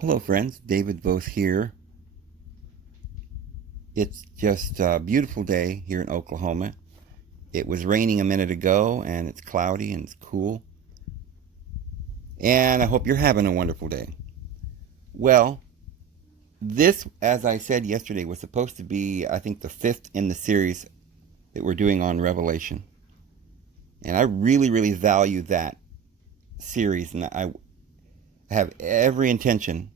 Hello, friends. David Vos here. It's just a beautiful day here in Oklahoma. It was raining a minute ago, and it's cloudy and it's cool. And I hope you're having a wonderful day. Well, this, as I said yesterday, was supposed to be, I think, the fifth in the series that we're doing on Revelation. And I really, really value that series, and I have every intention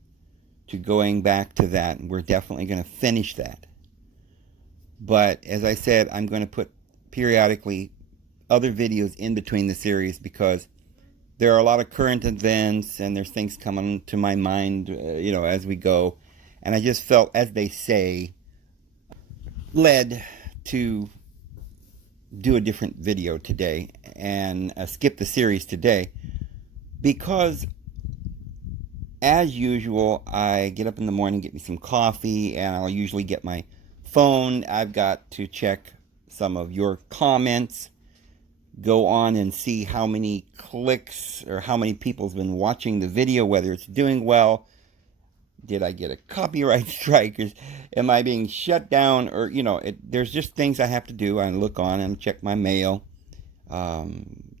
to going back to that, and we're definitely going to finish that. But as I said, I'm going to put periodically other videos in between the series because there are a lot of current events and there's things coming to my mind, as we go. And I just felt, as they say, led to do a different video today and skip the series today because, as usual, I get up in the morning, get me some coffee, and I'll usually get my phone. I've got to check some of your comments, go on and see how many clicks or how many people's been watching the video, whether it's doing well. Did I get a copyright strike? Am I being shut down? Or, there's just things I have to do. I look on and check my mail,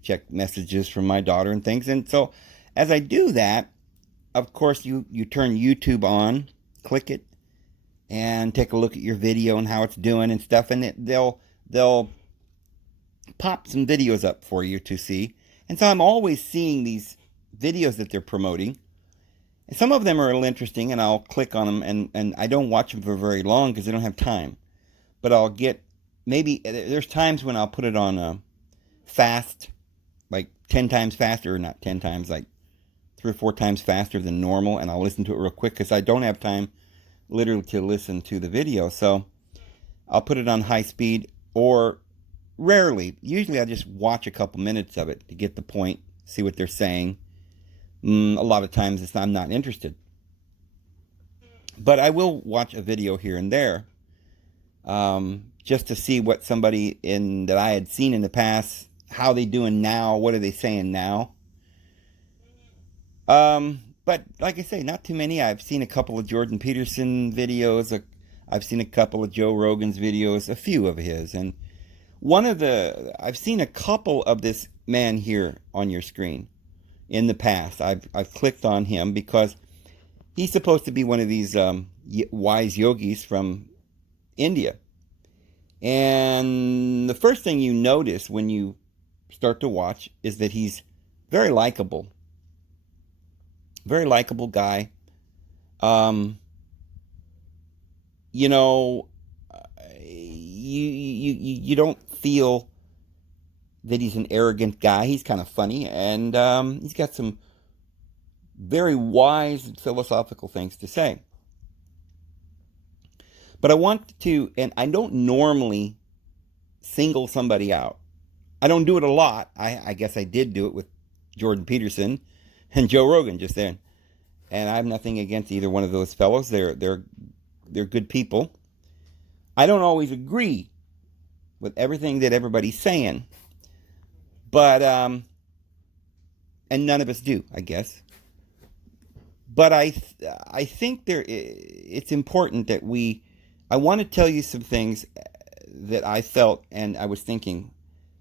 check messages from my daughter and things. And so as I do that, of course, you turn YouTube on, click it, and take a look at your video and how it's doing and stuff. And they'll pop some videos up for you to see. And so I'm always seeing these videos that they're promoting. And some of them are a little interesting, and I'll click on them, and I don't watch them for very long because I don't have time. But I'll get, maybe, there's times when I'll put it on fast, like 10 times faster, or not 10 times, like 3 or 4 times faster than normal, and I'll listen to it real quick because I don't have time literally to listen to the video. So I'll put it on high speed, or rarely, usually I just watch a couple minutes of it to get the point, see what they're saying. A lot of times I'm not interested. But I will watch a video here and there just to see what somebody that I had seen in the past, how they doing now, what are they saying now. But like I say, not too many. I've seen a couple of Jordan Peterson videos. I've seen a couple of Joe Rogan's videos, a few of his. And I've seen a couple of this man here on your screen in the past. I've clicked on him because he's supposed to be one of these wise yogis from India. And the first thing you notice when you start to watch is that he's very likable. Very likable guy. You don't feel that he's an arrogant guy. He's kind of funny, and he's got some very wise and philosophical things to say. But I want to, and I don't normally single somebody out. I don't do it a lot. I guess I did do it with Jordan Peterson and Joe Rogan just then. And I have nothing against either one of those fellows. They're good people. I don't always agree with everything that everybody's saying. But and none of us do, I guess. But I think it's important that I want to tell you some things that I felt and I was thinking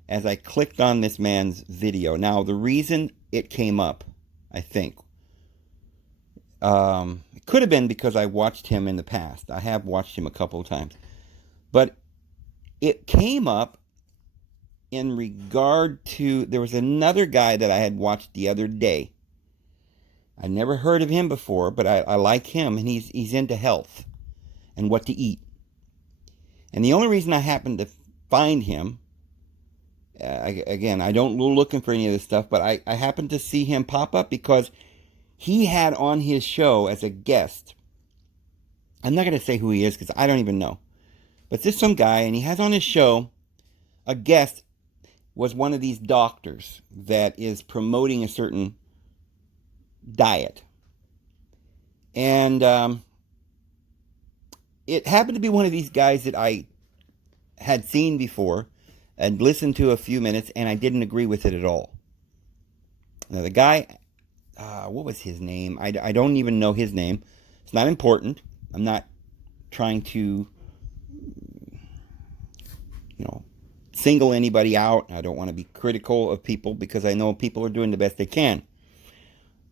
as I clicked on this man's video. Now, the reason it came up, I think, it could have been because I watched him in the past. I have watched him a couple of times. But it came up in regard to, there was another guy that I had watched the other day. I never heard of him before, but I like him, and he's into health and what to eat. And the only reason I happened to find him, again, I don't go looking for any of this stuff, but I happened to see him pop up because he had on his show as a guest. I'm not going to say who he is because I don't even know. But this some guy, and he has on his show a guest was one of these doctors that is promoting a certain diet. And it happened to be one of these guys that I had seen before and listened to a few minutes, and I didn't agree with it at all. Now, the guy what was his name? I don't even know his name. It's not important. I'm not trying to, single anybody out. I don't want to be critical of people because I know people are doing the best they can.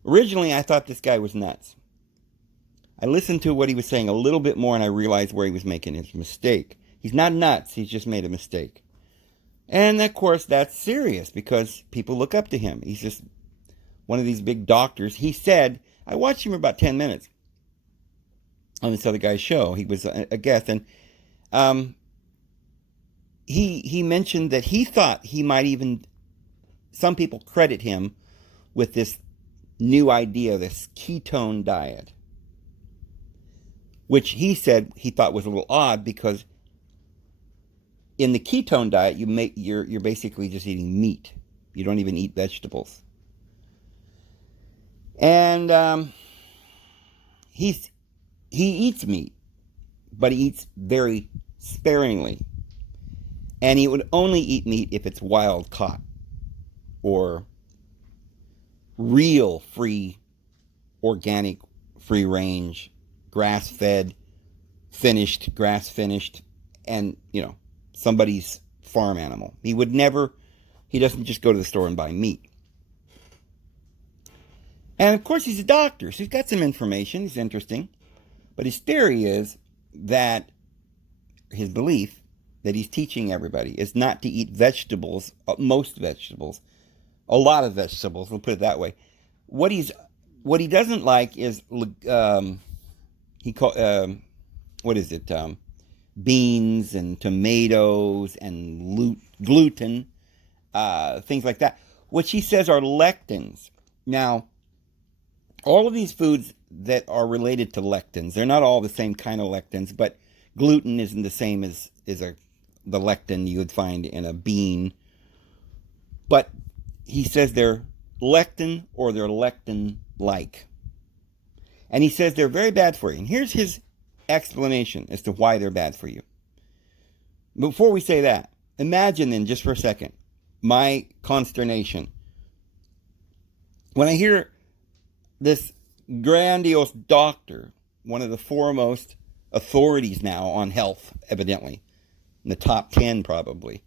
Originally, I thought this guy was nuts. I listened to what he was saying a little bit more and I realized where he was making his mistake. He's not nuts. He's just made a mistake. And, of course, that's serious because people look up to him. He's just one of these big doctors. He said, I watched him for about 10 minutes on this other guy's show. He was a guest, and he mentioned that he thought he might even, some people credit him with this new idea, this ketone diet, which he said he thought was a little odd because in the ketone diet, you're basically just eating meat. You don't even eat vegetables. And he eats meat, but he eats very sparingly. And he would only eat meat if it's wild caught or real free, organic, free range, grass fed, grass finished, and, somebody's farm animal. He doesn't just go to the store and buy meat. And of course he's a doctor, so he's got some information, he's interesting. But his theory is that, his belief that he's teaching everybody is not to eat vegetables, most vegetables, a lot of vegetables, we'll put it that way. What he doesn't like is, beans and tomatoes and gluten, things like that, which he says are lectins. Now, all of these foods that are related to lectins, they're not all the same kind of lectins, but gluten isn't the same as the lectin you would find in a bean. But he says they're lectin or they're lectin-like. And he says they're very bad for you. And here's his explanation as to why they're bad for you. Before we say that, imagine then, just for a second, my consternation when I hear this grandiose doctor, one of the foremost authorities now on health, evidently, in the top 10 probably.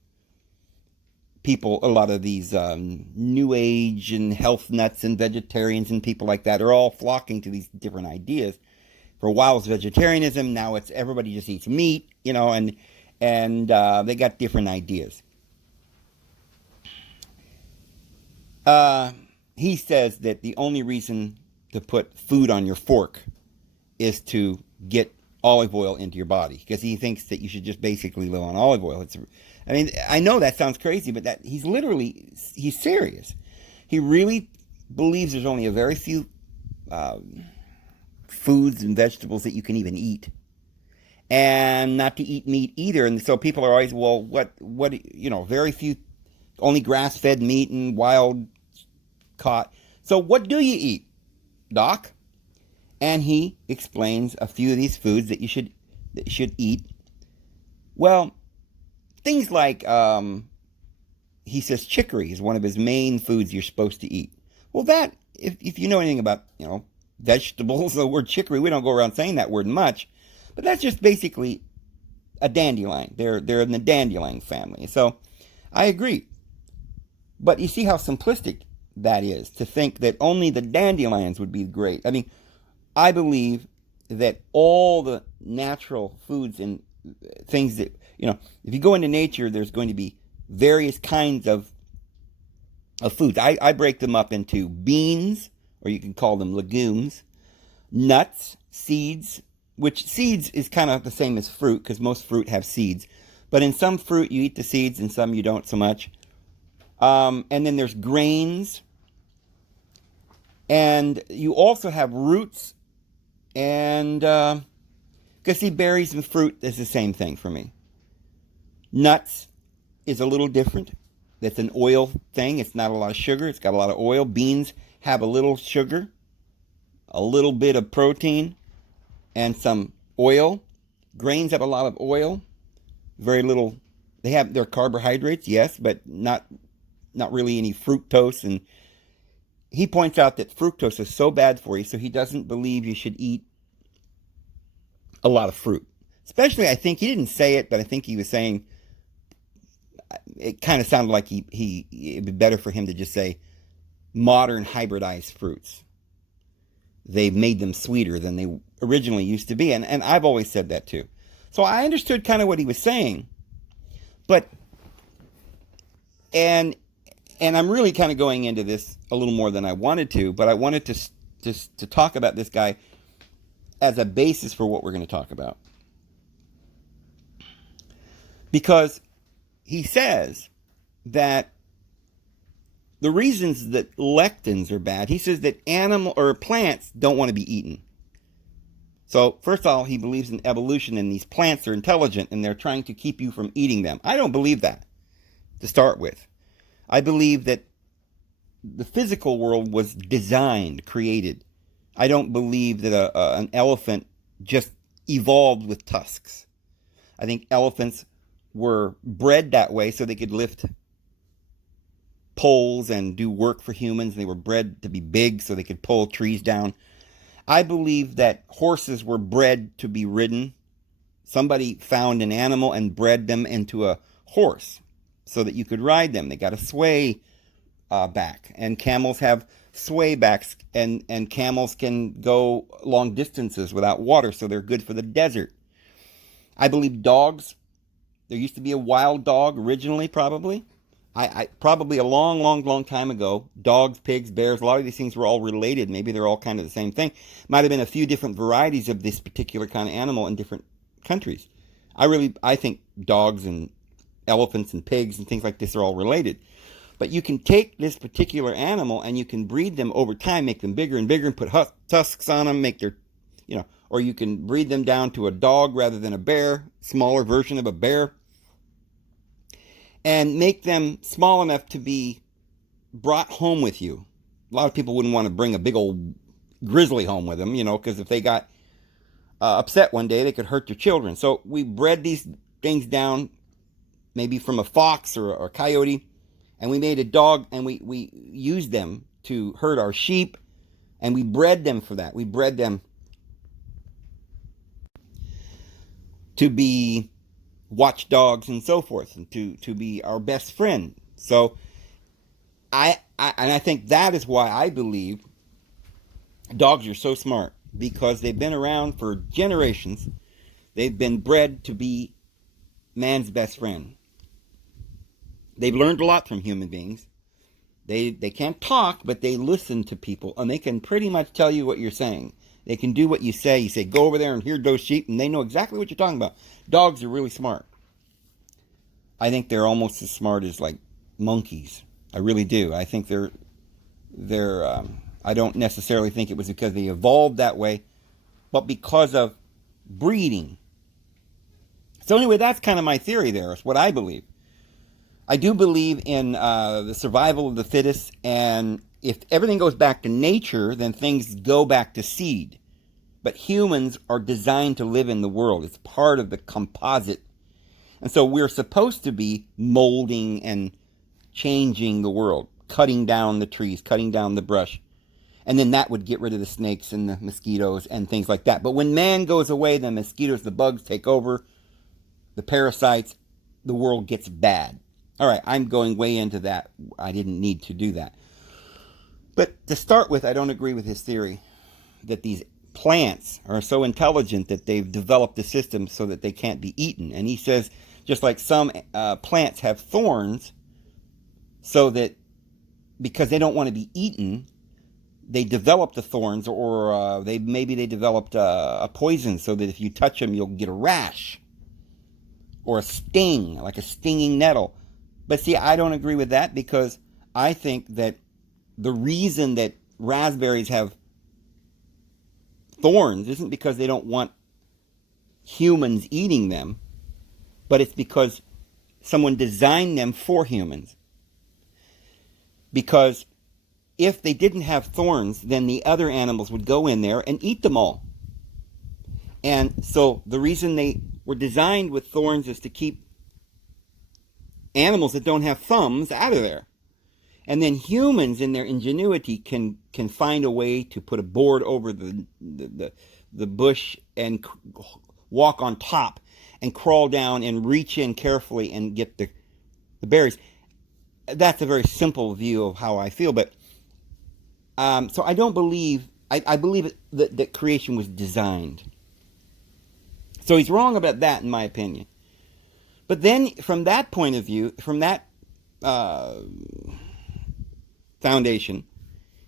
People, a lot of these new age and health nuts and vegetarians and people like that are all flocking to these different ideas. For a while it's vegetarianism, now it's everybody just eats meat, and they got different ideas. He says that the only reason to put food on your fork is to get olive oil into your body, because he thinks that you should just basically live on olive oil. I know that sounds crazy, but he's serious. He really believes there's only a very few foods and vegetables that you can even eat, and not to eat meat either. And so people are always, well, what very few, only grass-fed meat and wild caught. So what do you eat, Doc? And he explains a few of these foods that you should eat. Well, things like, he says chicory is one of his main foods you're supposed to eat. Well, that, if you know anything about, vegetables, the word chicory, we don't go around saying that word much, but that's just basically a dandelion. They're in the dandelion family. So I agree. But you see how simplistic that is, to think that only the dandelions would be great. I believe that all the natural foods and things that, if you go into nature, there's going to be various kinds of foods. I break them up into beans, or you can call them legumes, nuts, seeds, which seeds is kind of the same as fruit, because most fruit have seeds. But in some fruit, you eat the seeds, and some you don't so much. And then there's grains. And you also have roots. And, because see, berries and fruit is the same thing for me. Nuts is a little different. That's an oil thing. It's not a lot of sugar. It's got a lot of oil. Beans have a little sugar, a little bit of protein, and some oil. Grains have a lot of oil. Very little. They have their carbohydrates, yes, but not really any fructose. And he points out that fructose is so bad for you, so he doesn't believe you should eat a lot of fruit. Especially, I think, he didn't say it, but I think he was saying, it kind of sounded like it'd be better for him to just say modern hybridized fruits. They've made them sweeter than they originally used to be. And I've always said that too. So I understood kind of what he was saying. But, and I'm really kind of going into this a little more than I wanted to, but I wanted to talk about this guy as a basis for what we're going to talk about. Because he says that the reasons that lectins are bad, he says that animal or plants don't want to be eaten. So, first of all, he believes in evolution and these plants are intelligent and they're trying to keep you from eating them. I don't believe that, to start with. I believe that the physical world was designed, created. I don't believe that an elephant just evolved with tusks. I think elephants were bred that way so they could lift poles and do work for humans. They were bred to be big so they could pull trees down. I believe that horses were bred to be ridden. Somebody found an animal and bred them into a horse so that you could ride them. They got a sway back, and camels have sway backs, and camels can go long distances without water, so they're good for the desert. I believe dogs, there used to be a wild dog originally, probably. I probably a long time ago, dogs, pigs, bears, a lot of these things were all related. Maybe they're all kind of the same thing. Might have been a few different varieties of this particular kind of animal in different countries. I think dogs and elephants and pigs and things like this are all related. But you can take this particular animal and you can breed them over time, make them bigger and bigger and put tusks on them, make their, or you can breed them down to a dog rather than a bear, smaller version of a bear, and make them small enough to be brought home with you. A lot of people wouldn't want to bring a big old grizzly home with them, because if they got upset one day, they could hurt their children. So we bred these things down, maybe from a fox or a coyote, and we made a dog, and we used them to herd our sheep, and we bred them for that. We bred them to be watchdogs and so forth, and to be our best friend. So I think that is why I believe dogs are so smart, because they've been around for generations. They've been bred to be man's best friend. They've learned a lot from human beings. They can't talk, but they listen to people, and they can pretty much tell you what you're saying. They can do what you say. You say, go over there and herd those sheep, and they know exactly what you're talking about. Dogs are really smart. I think they're almost as smart as, like, monkeys. I really do. I think they're I don't necessarily think it was because they evolved that way, but because of breeding. So anyway, that's kind of my theory there. It's what I believe. I do believe in the survival of the fittest, and if everything goes back to nature, then things go back to seed. But humans are designed to live in the world. It's part of the composite. And so we're supposed to be molding and changing the world, cutting down the trees, cutting down the brush. And then that would get rid of the snakes and the mosquitoes and things like that. But when man goes away, the mosquitoes, the bugs take over, the parasites, the world gets bad. All right, I'm going way into that. I didn't need to do that. But to start with, I don't agree with his theory that these plants are so intelligent that they've developed a system so that they can't be eaten. And he says, just like some plants have thorns, so that because they don't want to be eaten, they develop the thorns, or maybe they developed a poison so that if you touch them, you'll get a rash or a sting, like a stinging nettle. But see, I don't agree with that, because I think that the reason that raspberries have thorns isn't because they don't want humans eating them, but it's because someone designed them for humans. Because if they didn't have thorns, then the other animals would go in there and eat them all. And so the reason they were designed with thorns is to keep animals that don't have thumbs out of there. And then humans, in their ingenuity, can find a way to put a board over the bush and walk on top and crawl down and reach in carefully and get the berries. That's a very simple view of how I feel, but so I don't believe, I believe that creation was designed. So he's wrong about that, in my opinion. But then, from that point of view, from that foundation,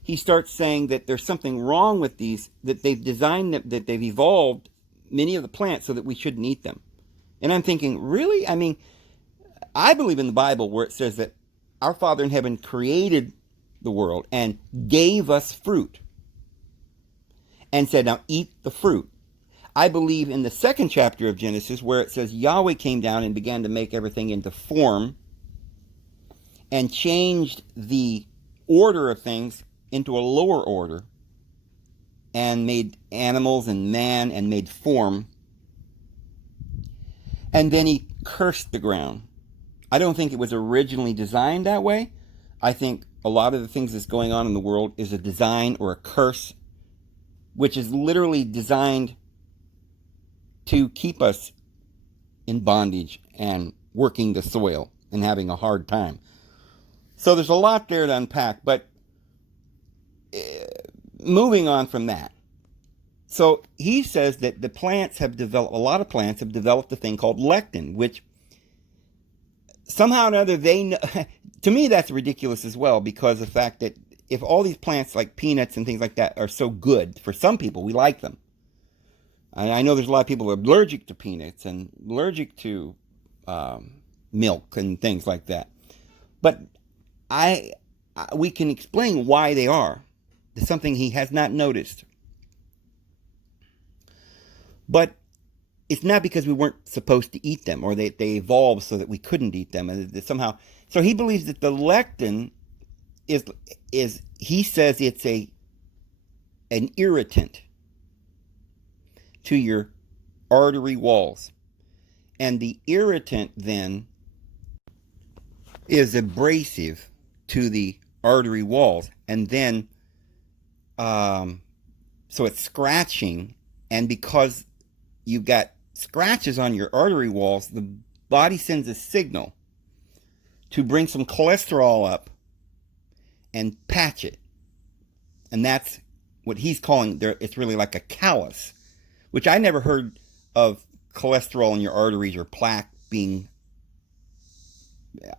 he starts saying that there's something wrong with these, that they've designed them, that they've evolved many of the plants so that we shouldn't eat them. And I'm thinking, really? I mean, I believe in the Bible where it says that our Father in heaven created the world and gave us fruit and said, now eat the fruit. I believe in the second chapter of Genesis where it says Yahweh came down and began to make everything into form and changed the order of things into a lower order and made animals and man and made form. And then he cursed the ground. I don't think it was originally designed that way. I think a lot of the things that's going on in the world is a design or a curse, which is literally designed to keep us in bondage and working the soil and having a hard time. So there's a lot there to unpack, but moving on from that. So he says that the plants have developed, a lot of plants have developed a thing called lectin, which somehow or another they know, to me that's ridiculous as well, because of the fact that if all these plants like peanuts and things like that are so good, for some people, we like them. I know there's a lot of people who are allergic to peanuts and allergic to milk and things like that. But we can explain why they are. It's something he has not noticed. But it's not because we weren't supposed to eat them or they evolved so that we couldn't eat them. And somehow, so he believes that the lectin is he says it's an irritant to your artery walls. And the irritant then is abrasive to the artery walls. And then, so it's scratching. And because you've got scratches on your artery walls, the body sends a signal to bring some cholesterol up and patch it. And that's what he's calling, it's really like a callus, which I never heard of cholesterol in your arteries or plaque being,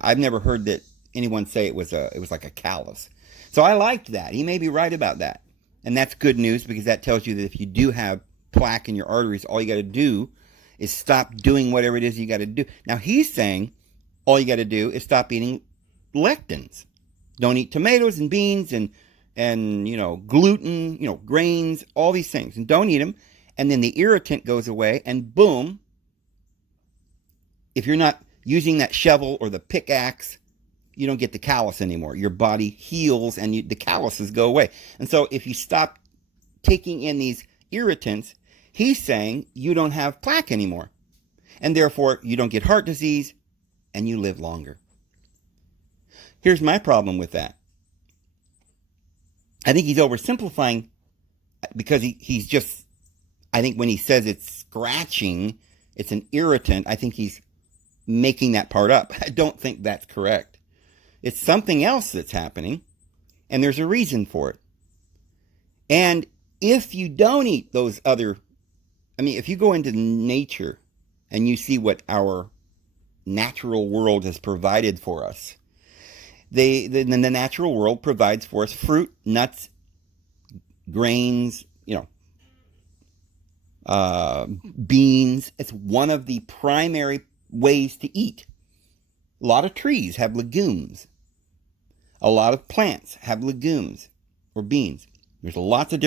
I've never heard that anyone say it was like a callus. So I liked that. He may be right about that. And that's good news, because that tells you that if you do have plaque in your arteries, all you got to do is stop doing whatever it is you got to do. Now he's saying all you got to do is stop eating lectins. Don't eat tomatoes and beans and gluten, grains, all these things, and don't eat them. And then the irritant goes away, and boom, if you're not using that shovel or the pickaxe, you don't get the callus anymore. Your body heals and the calluses go away. And so if you stop taking in these irritants, he's saying you don't have plaque anymore. And therefore, you don't get heart disease and you live longer. Here's my problem with that. I think he's oversimplifying, because he's just, I think when he says it's scratching, it's an irritant, I think he's making that part up. I don't think that's correct. It's something else that's happening, and there's a reason for it. And if you don't eat those other, if you go into nature and you see what our natural world has provided for us, the natural world provides for us fruit, nuts, grains, beans. It's one of the primary ways to eat. A lot of trees have legumes. A lot of plants have legumes or beans. There's a lot of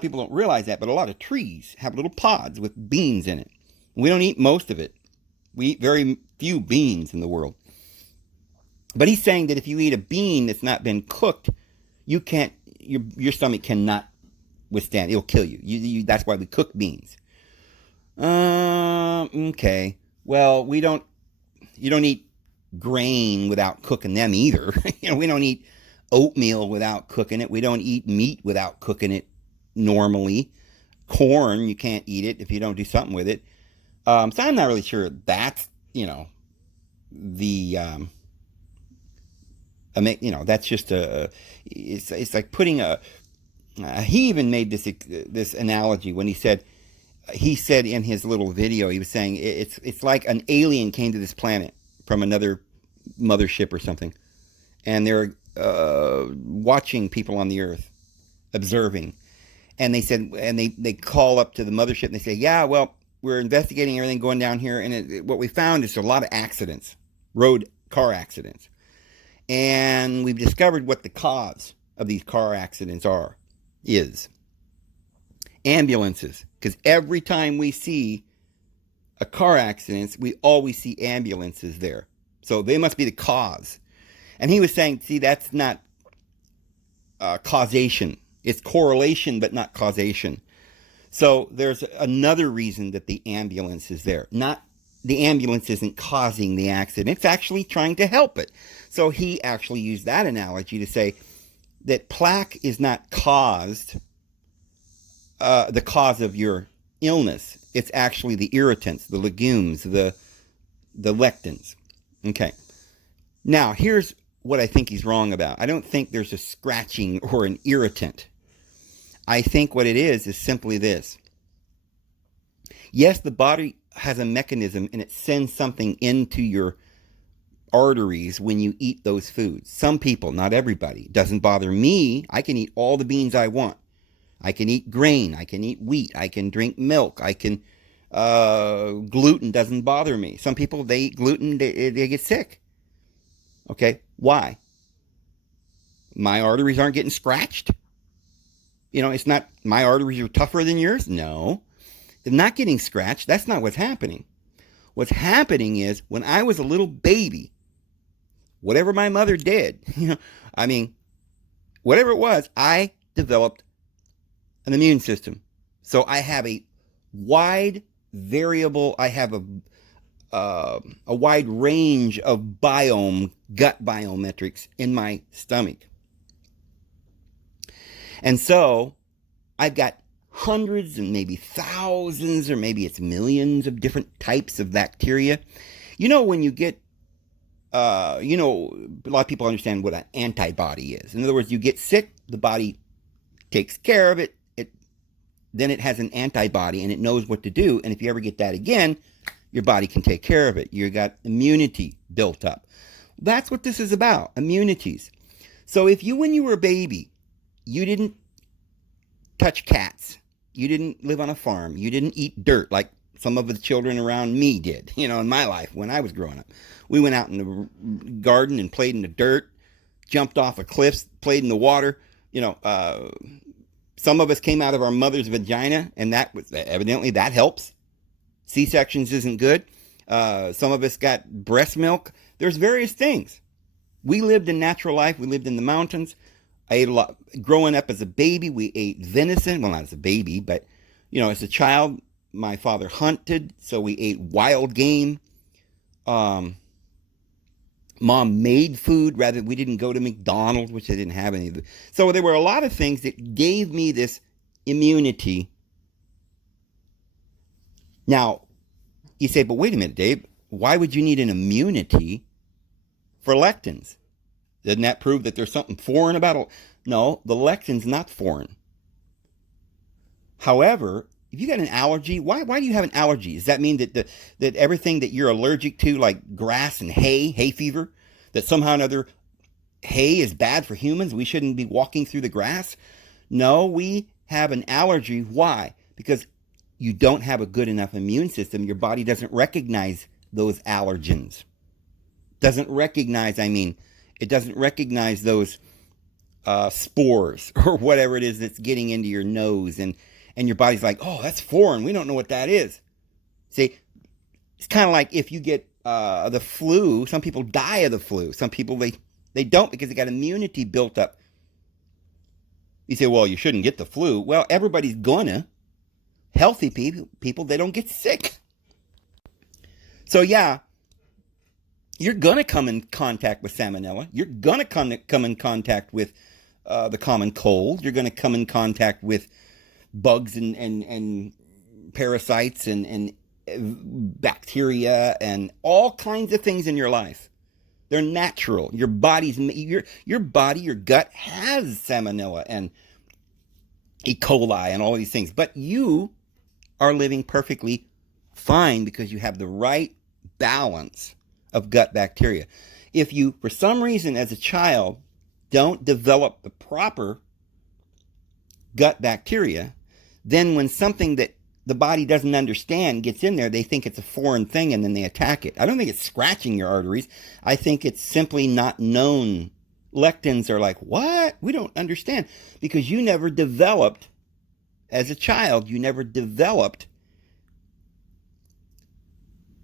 people don't realize that, but a lot of trees have little pods with beans in it. We don't eat most of it. We eat very few beans in the world. But he's saying that if you eat a bean that's not been cooked, you can't, your stomach cannot withstand. It'll kill you. That's why we cook beans. Okay. Well, you don't eat grain without cooking them either. We don't eat oatmeal without cooking it. We don't eat meat without cooking it normally. Corn, you can't eat it if you don't do something with it. So I'm not really sure that's, the, that's just it's like putting he even made this analogy when he said in his little video, he was saying it's like an alien came to this planet from another mothership or something, and they're watching people on the earth, observing, and they said, and they call up to the mothership and they say, yeah, well, we're investigating everything going down here, and what we found is a lot of accidents, car accidents, and we've discovered what the cause of these car accidents is ambulances, because every time we see a car accident, we always see ambulances there, so they must be the cause. And he was saying, see, that's not causation. It's correlation, but not causation. So there's another reason that the ambulance is there. Not the ambulance isn't causing the accident. It's actually trying to help it. So he actually used that analogy to say that plaque is not caused, the cause of your illness. It's actually the irritants, the legumes, the lectins. Okay. Now, here's what I think he's wrong about. I don't think there's a scratching or an irritant. I think what it is simply this. Yes, the body has a mechanism and it sends something into your arteries when you eat those foods. Some people, not everybody. It doesn't bother me. I can eat all the beans I want. I can eat grain. I can eat wheat. I can drink milk. I can, gluten doesn't bother me. Some people, they eat gluten, they get sick. Okay, why? My arteries aren't getting scratched? It's not, my arteries are tougher than yours? No. They're not getting scratched. That's not what's happening. What's happening is, when I was a little baby, whatever my mother did, whatever it was, I developed an immune system. So I have a wide variable, I have a wide range of gut biometrics in my stomach. And so I've got hundreds and maybe thousands, or maybe it's millions of different types of bacteria. When you get, a lot of people understand what an antibody is. In other words, you get sick, the body takes care of it. Then it has an antibody and it knows what to do. And if you ever get that again, your body can take care of it. You got immunity built up. That's what this is about, immunities. So if when you were a baby, you didn't touch cats, you didn't live on a farm, you didn't eat dirt like some of the children around me did, in my life when I was growing up. We went out in the garden and played in the dirt, jumped off of cliffs, played in the water. Some of us came out of our mother's vagina, and that was evidently that helps. C-sections isn't good. Some of us got breast milk. There's various things. We lived in natural life. We lived in the mountains. I ate a lot. Growing up as a baby, we ate venison. Well, not as a baby, but, as a child, my father hunted, so we ate wild game. Mom made food, we didn't go to McDonald's, which they didn't have any of it. So there were a lot of things that gave me this immunity. Now, you say, but wait a minute, Dave, why would you need an immunity for lectins? Doesn't that prove that there's something foreign about it? No, the lectin's not foreign. However, if you got an allergy, why do you have an allergy? Does that mean that everything that you're allergic to, like grass and hay fever, that somehow or another hay is bad for humans? We shouldn't be walking through the grass? No, we have an allergy. Why? Because you don't have a good enough immune system. Your body doesn't recognize those allergens. It doesn't recognize those spores or whatever it is that's getting into your nose, and your body's like, oh, that's foreign. We don't know what that is. See, it's kind of like if you get the flu. Some people die of the flu. Some people, they don't, because they got immunity built up. You say, well, you shouldn't get the flu. Well, everybody's gonna. Healthy people, they don't get sick. So yeah, You're going to come in contact with salmonella. You're going to come in contact with the common cold. You're going to come in contact with bugs and parasites and bacteria and all kinds of things in your life. They're natural. Your body, your gut has salmonella and E. coli and all of these things. But you are living perfectly fine because you have the right balance of gut bacteria. If you, for some reason, as a child, don't develop the proper gut bacteria, then when something that the body doesn't understand gets in there, they think it's a foreign thing and then they attack it. I don't think it's scratching your arteries. I think it's simply not known. Lectins are like, what? We don't understand. Because you never developed, as a child, you never developed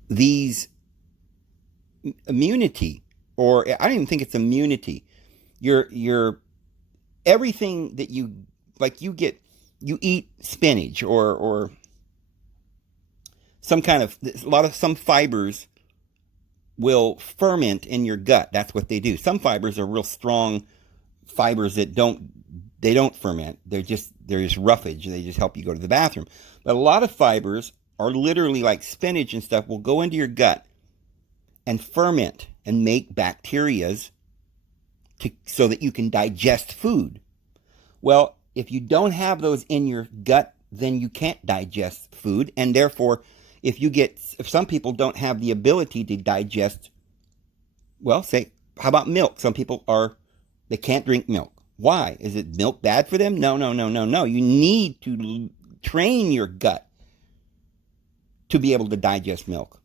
these immunity, or I don't even think it's immunity. Your everything that you, like, you eat spinach or some fibers will ferment in your gut. That's what they do. Some fibers are real strong fibers that don't ferment. They're just roughage. They just help you go to the bathroom. But a lot of fibers are literally, like spinach and stuff, will go into your gut and ferment and make bacterias so that you can digest food. Well, if you don't have those in your gut, then you can't digest food, and therefore, if some people don't have the ability to digest, well, say, how about milk? Some people they can't drink milk. Why? Is it milk bad for them? No. You need to train your gut to be able to digest milk.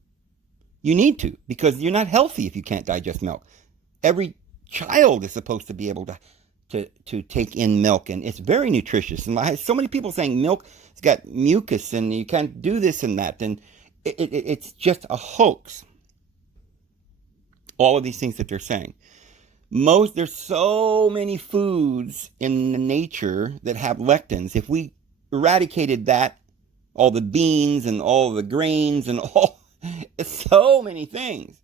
You need to, because you're not healthy if you can't digest milk. Every child is supposed to be able to take in milk, and it's very nutritious. And I have so many people saying milk has got mucus and you can't do this and that, and it's just a hoax. All of these things that they're saying. There's so many foods in nature that have lectins. If we eradicated that, all the beans and all the grains and so many things,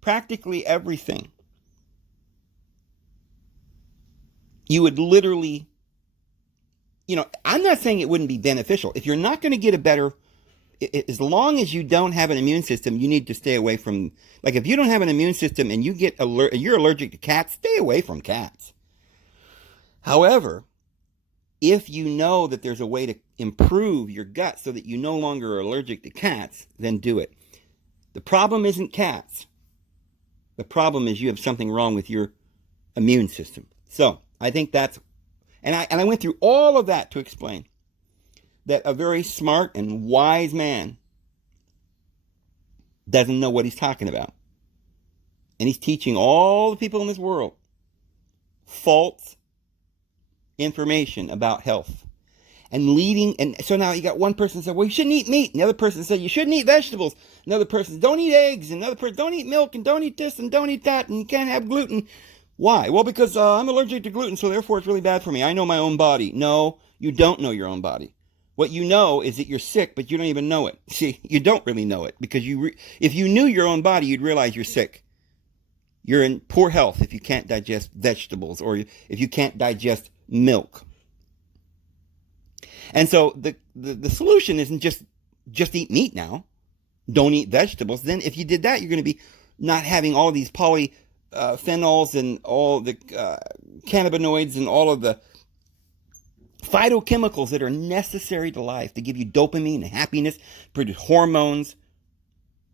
practically everything, you would literally, I'm not saying it wouldn't be beneficial. If you're not going to get as long as you don't have an immune system, you need to stay away from, like, if you don't have an immune system and you're allergic to cats, stay away from cats. However, if you know that there's a way to improve your gut so that you no longer are allergic to cats, then do it. The problem isn't cats. The problem is you have something wrong with your immune system. So I think and I went through all of that to explain that a very smart and wise man doesn't know what he's talking about. And he's teaching all the people in this world false information about health. And so now you got one person said, well, you shouldn't eat meat. And the other person said, you shouldn't eat vegetables. Another person, don't eat eggs. And another person, don't eat milk and don't eat this and don't eat that. And you can't have gluten. Why? Well, because I'm allergic to gluten, so therefore it's really bad for me. I know my own body. No, you don't know your own body. What you know is that you're sick, but you don't even know it. See, you don't really know it, because if you knew your own body, you'd realize you're sick. You're in poor health if you can't digest vegetables or if you can't digest milk. And so the solution isn't just eat meat now. Don't eat vegetables. Then if you did that, you're going to be not having all these polyphenols and all the cannabinoids and all of the phytochemicals that are necessary to life to give you dopamine and happiness, produce hormones.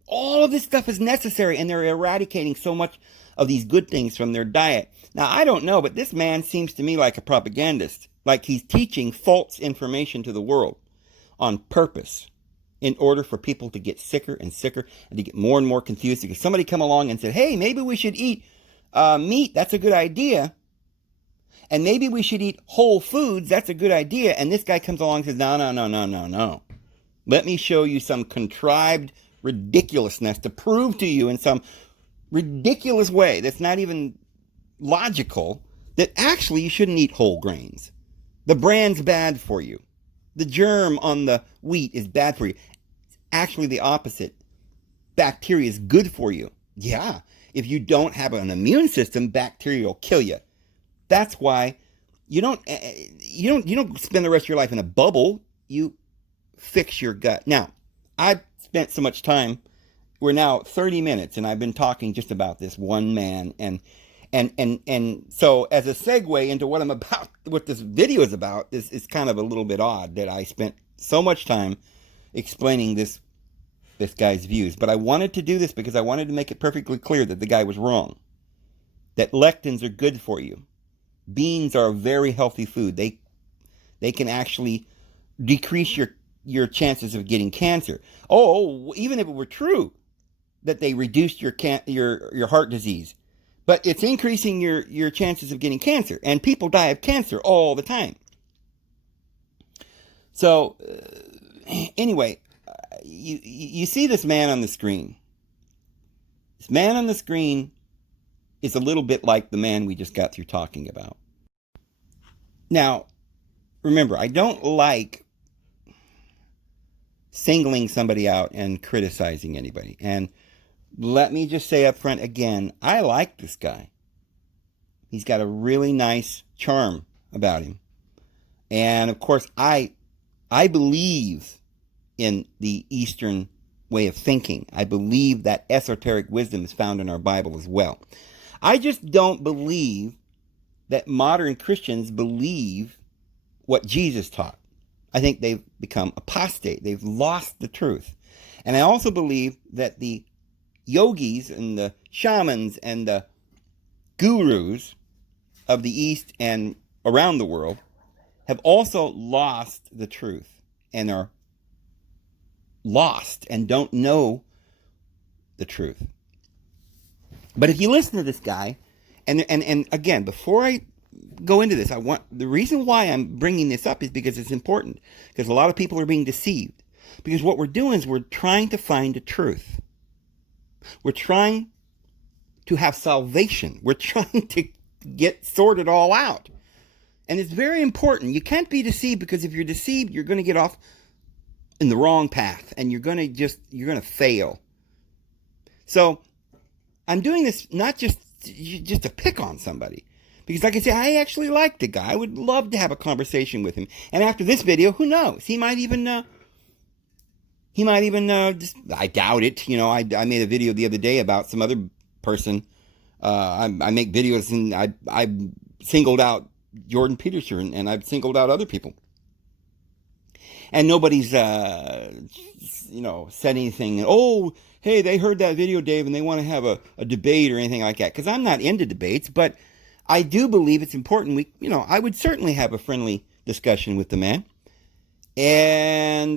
All of this stuff is necessary, and they're eradicating so much of these good things from their diet. Now, I don't know, but this man seems to me like a propagandist. Like he's teaching false information to the world on purpose in order for people to get sicker and sicker and to get more and more confused, because somebody come along and said, hey, maybe we should eat meat. That's a good idea. And maybe we should eat whole foods. That's a good idea. And this guy comes along and says, no. Let me show you some contrived ridiculousness to prove to you in some ridiculous way that's not even logical that actually you shouldn't eat whole grains. The bran's bad for you. The germ on the wheat is bad for you. It's actually the opposite. Bacteria is good for you. Yeah. If you don't have an immune system, bacteria will kill you. That's why you don't spend the rest of your life in a bubble. You fix your gut. Now, I've spent so much time. We're now 30 minutes, and I've been talking just about this one man, and so as a segue into what I'm about, what this video is about, is kind of a little bit odd that I spent so much time explaining this guy's views. But I wanted to do this because I wanted to make it perfectly clear that the guy was wrong. That lectins are good for you. Beans are a very healthy food. They can actually decrease your chances of getting cancer. Oh, even if it were true that they reduced your heart disease, but it's increasing your chances of getting cancer, and people die of cancer all the time. So anyway, you see this man on the screen. This man on the screen is a little bit like the man we just got through talking about. Now, remember, I don't like singling somebody out and criticizing anybody. And let me just say up front again, I like this guy. He's got a really nice charm about him. And of course, I believe in the Eastern way of thinking. I believe that esoteric wisdom is found in our Bible as well. I just don't believe that modern Christians believe what Jesus taught. I think they've become apostate. They've lost the truth. And I also believe that the yogis and the shamans and the gurus of the East and around the world have also lost the truth and are lost and don't know the truth. But if you listen to this guy, and again, before I go into this, the reason why I'm bringing this up is because it's important. Because a lot of people are being deceived. Because what we're doing is we're trying to find the truth. We're trying to have salvation. We're trying to get sorted all out. And it's very important. You can't be deceived, because if you're deceived, you're going to get off in the wrong path, and you're going to fail. So I'm doing this not just to pick on somebody, because like I say, I actually like the guy. I would love to have a conversation with him. And after this video, who knows? He might even just, I doubt it. You know, I made a video the other day about some other person. I make videos, and I singled out Jordan Peterson, and I've singled out other people. And nobody's, said anything. Oh, hey, they heard that video, Dave, and they want to have a debate or anything like that. Because I'm not into debates, but I do believe it's important. I would certainly have a friendly discussion with the man. And,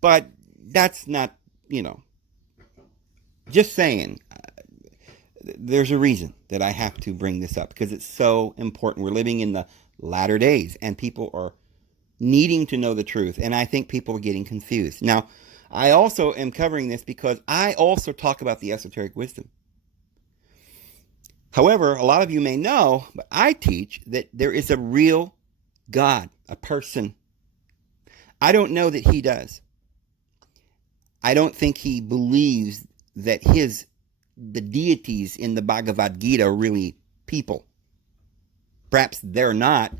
but that's not, just saying. There's a reason that I have to bring this up, because it's so important. We're living in the latter days, and people are needing to know the truth, and I think people are getting confused. Now, I also am covering this because I also talk about the esoteric wisdom. However, a lot of you may know, but I teach that there is a real God, a person. I don't know that he does. I don't think he believes that the deities in the Bhagavad Gita are really people. Perhaps they're not.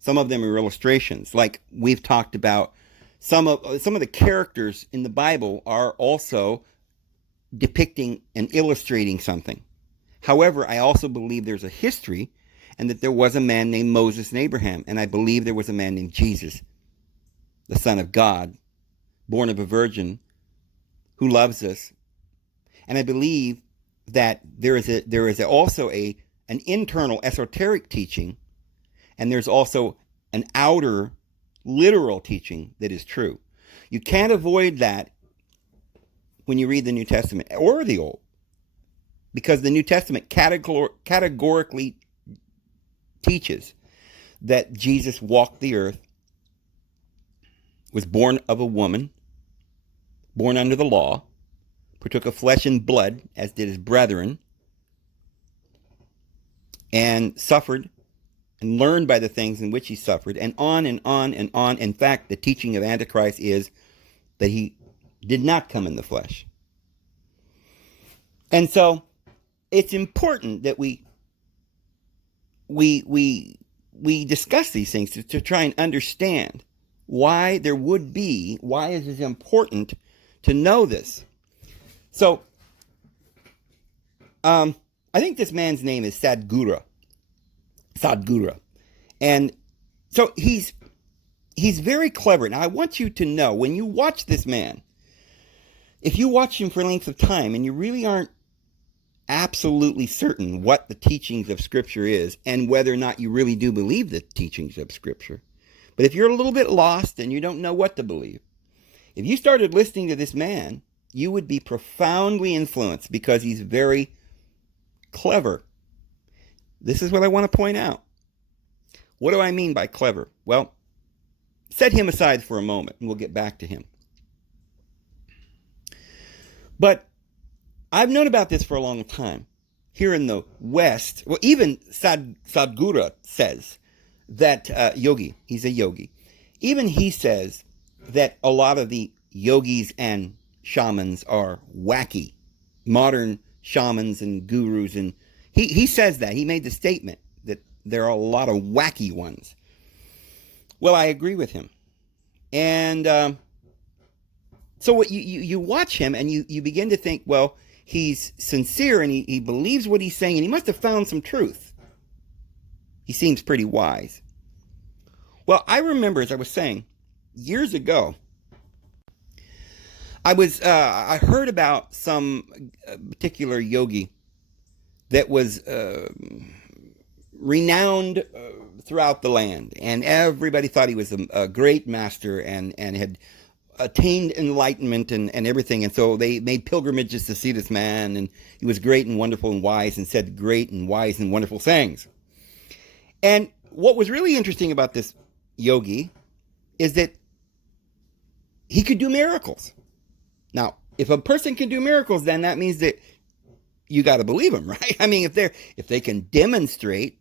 Some of them are illustrations. Like we've talked about, some of the characters in the Bible are also depicting and illustrating something. However, I also believe there's a history, and that there was a man named Moses and Abraham, and I believe there was a man named Jesus, the Son of God, born of a virgin, who loves us. And I believe that there is also an internal esoteric teaching, and there's also an outer literal teaching that is true. You can't avoid that when you read the New Testament or the Old, because the New Testament categorically teaches that Jesus walked the earth, was born of a woman, born under the law, partook of flesh and blood, as did his brethren, and suffered and learned by the things in which he suffered, and on and on and on. In fact, the teaching of Antichrist is that he did not come in the flesh. And so it's important that we discuss these things to try and understand why it is important to know this. So, I think this man's name is Sadhguru. And so he's very clever. Now, I want you to know, when you watch this man, if you watch him for a length of time and you really aren't absolutely certain what the teachings of Scripture is and whether or not you really do believe the teachings of Scripture, but if you're a little bit lost and you don't know what to believe, if you started listening to this man, you would be profoundly influenced because he's very clever. This is what I want to point out. What do I mean by clever? Well, set him aside for a moment and we'll get back to him. But I've known about this for a long time. Here in the West, well, even Sadhguru says that yogi, he's a yogi. Even he says that a lot of the yogis and shamans are wacky. Modern shamans and gurus, and he says that. He made the statement that there are a lot of wacky ones. Well, I agree with him. And so what you watch him and you begin to think, well, he's sincere and he believes what he's saying and he must have found some truth. He seems pretty wise. Well, I remember, as I was saying, years ago, I heard about some particular yogi that was renowned throughout the land, and everybody thought he was a great master and had attained enlightenment and everything, and so they made pilgrimages to see this man, and he was great and wonderful and wise and said great and wise and wonderful things. And what was really interesting about this yogi is that he could do miracles. Now, if a person can do miracles, then that means that you got to believe them, right? I mean, if they can demonstrate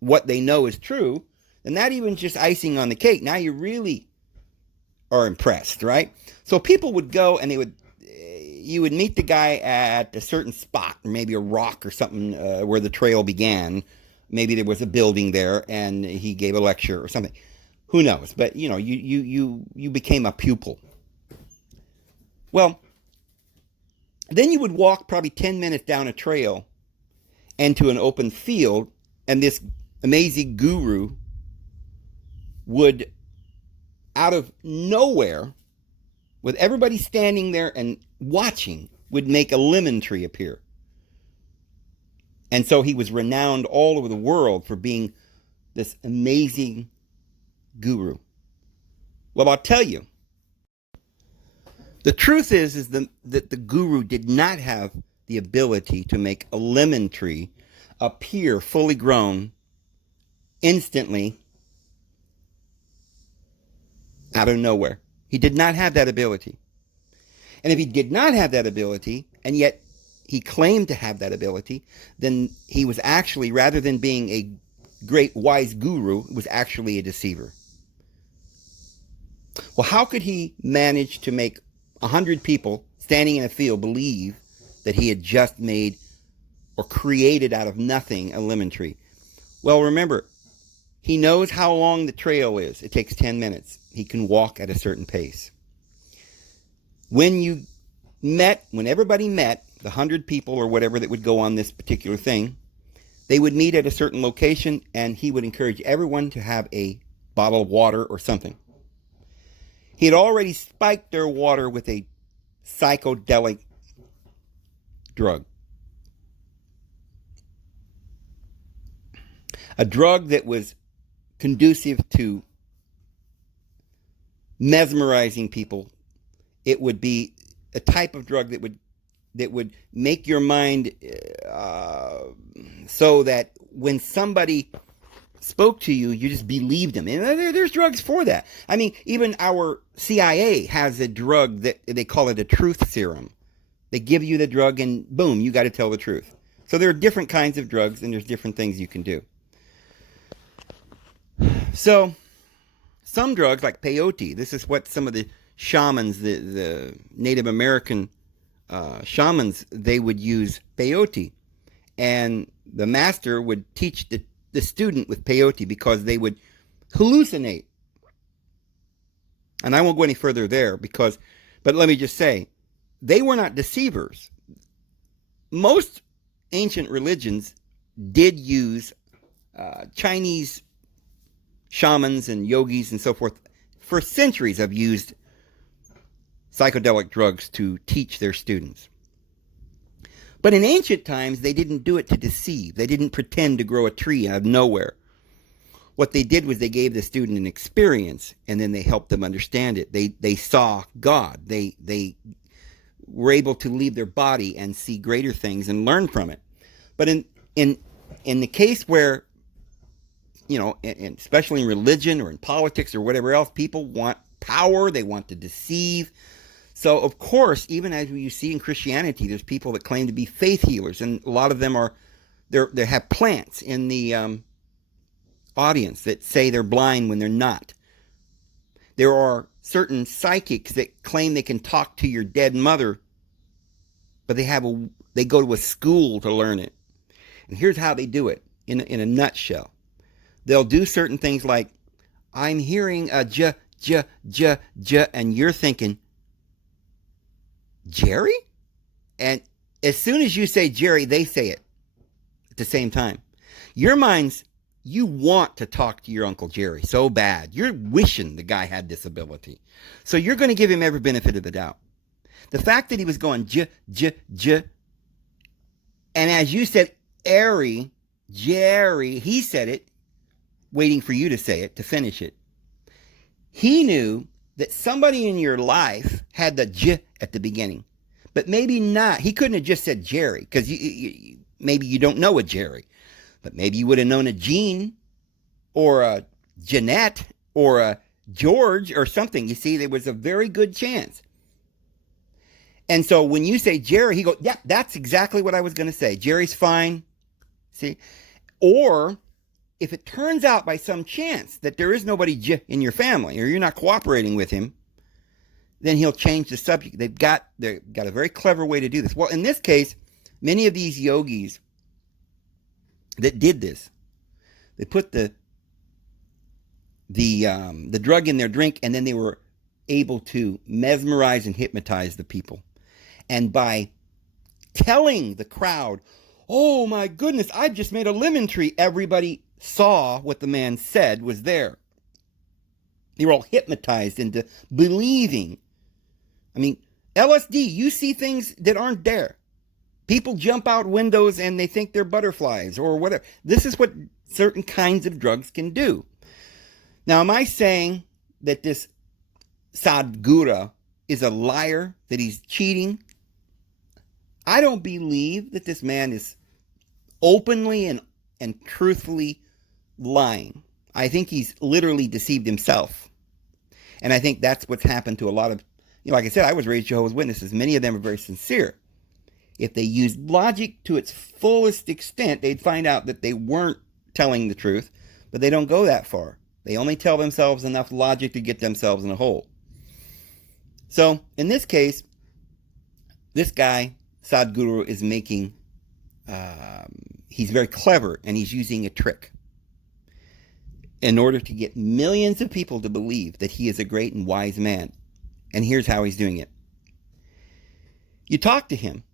what they know is true, then that even just icing on the cake. Now you really are impressed, right? So people would go and you would meet the guy at a certain spot, maybe a rock or something where the trail began. Maybe there was a building there and he gave a lecture or something. Who knows? But you became a pupil. Well, then you would walk probably 10 minutes down a trail and to an open field, and this amazing guru would, out of nowhere, with everybody standing there and watching, would make a lemon tree appear. And so he was renowned all over the world for being this amazing guru. Well, I'll tell you, the truth is that the guru did not have the ability to make a lemon tree appear fully grown instantly out of nowhere. He did not have that ability. And if he did not have that ability, and yet he claimed to have that ability, then he was actually, rather than being a great wise guru, was actually a deceiver. Well, how could he manage to make 100 people standing in a field believe that he had just made or created out of nothing a lemon tree? Well, remember, he knows how long the trail is. It takes 10 minutes. He can walk at a certain pace. When everybody met, the 100 people or whatever that would go on this particular thing, they would meet at a certain location, and he would encourage everyone to have a bottle of water or something. He had already spiked their water with a psychedelic drug. A drug that was conducive to mesmerizing people. It would be a type of drug that would make your mind so that when somebody spoke to you, you just believed them. And there's drugs for that. I mean, even our CIA has a drug that they call it a truth serum. They give you the drug and boom, you got to tell the truth. So there are different kinds of drugs and there's different things you can do. So some drugs like peyote, this is what some of the shamans, the Native American shamans, they would use peyote, and the master would teach the student with peyote because they would hallucinate. And I won't go any further there but let me just say, they were not deceivers. Most ancient religions did use Chinese shamans and yogis and so forth for centuries have used psychedelic drugs to teach their students. But in ancient times, they didn't do it to deceive. They didn't pretend to grow a tree out of nowhere. What they did was they gave the student an experience, and then they helped them understand it. They saw God. They were able to leave their body and see greater things and learn from it. But in the case where, especially in religion or in politics or whatever else, people want power. They want to deceive. So, of course, even as you see in Christianity, there's people that claim to be faith healers, and a lot of them they have plants in the audience that say they're blind when they're not. There are certain psychics that claim they can talk to your dead mother, but they go to a school to learn it. And here's how they do it in a nutshell. They'll do certain things like, I'm hearing a j, and you're thinking, Jerry? And as soon as you say Jerry, they say it at the same time. You want to talk to your Uncle Jerry so bad. You're wishing the guy had this ability. So you're going to give him every benefit of the doubt. The fact that he was going j, and as you said, Jerry, he said it, waiting for you to say it, to finish it. He knew that somebody in your life had the j at the beginning, but maybe not. He couldn't have just said Jerry, because maybe you don't know a Jerry, but maybe you would have known a Jean or a Jeanette or a George or something. You see, there was a very good chance. And so when you say Jerry, he goes, yeah, that's exactly what I was going to say. Jerry's fine. See? Or if it turns out by some chance that there is nobody in your family, or you're not cooperating with him, then he'll change the subject. They've got a very clever way to do this. Well, in this case, many of these yogis that did this, they put the drug in their drink, and then they were able to mesmerize and hypnotize the people. And by telling the crowd, oh my goodness, I've just made a lemon tree, everybody saw what the man said was there. They were all hypnotized into believing. I mean, LSD, you see things that aren't there. People jump out windows and they think they're butterflies or whatever. This is what certain kinds of drugs can do. Now, am I saying that this Sadhguru is a liar, that he's cheating? I don't believe that this man is openly and truthfully lying. I think he's literally deceived himself. And I think that's what's happened to a lot of, like I said, I was raised Jehovah's Witnesses. Many of them are very sincere. If they used logic to its fullest extent, they'd find out that they weren't telling the truth, but they don't go that far. They only tell themselves enough logic to get themselves in a hole. So, in this case, this guy, Sadhguru, is making, he's very clever, and he's using a trick in order to get millions of people to believe that he is a great and wise man. And here's how he's doing it. You talk to him,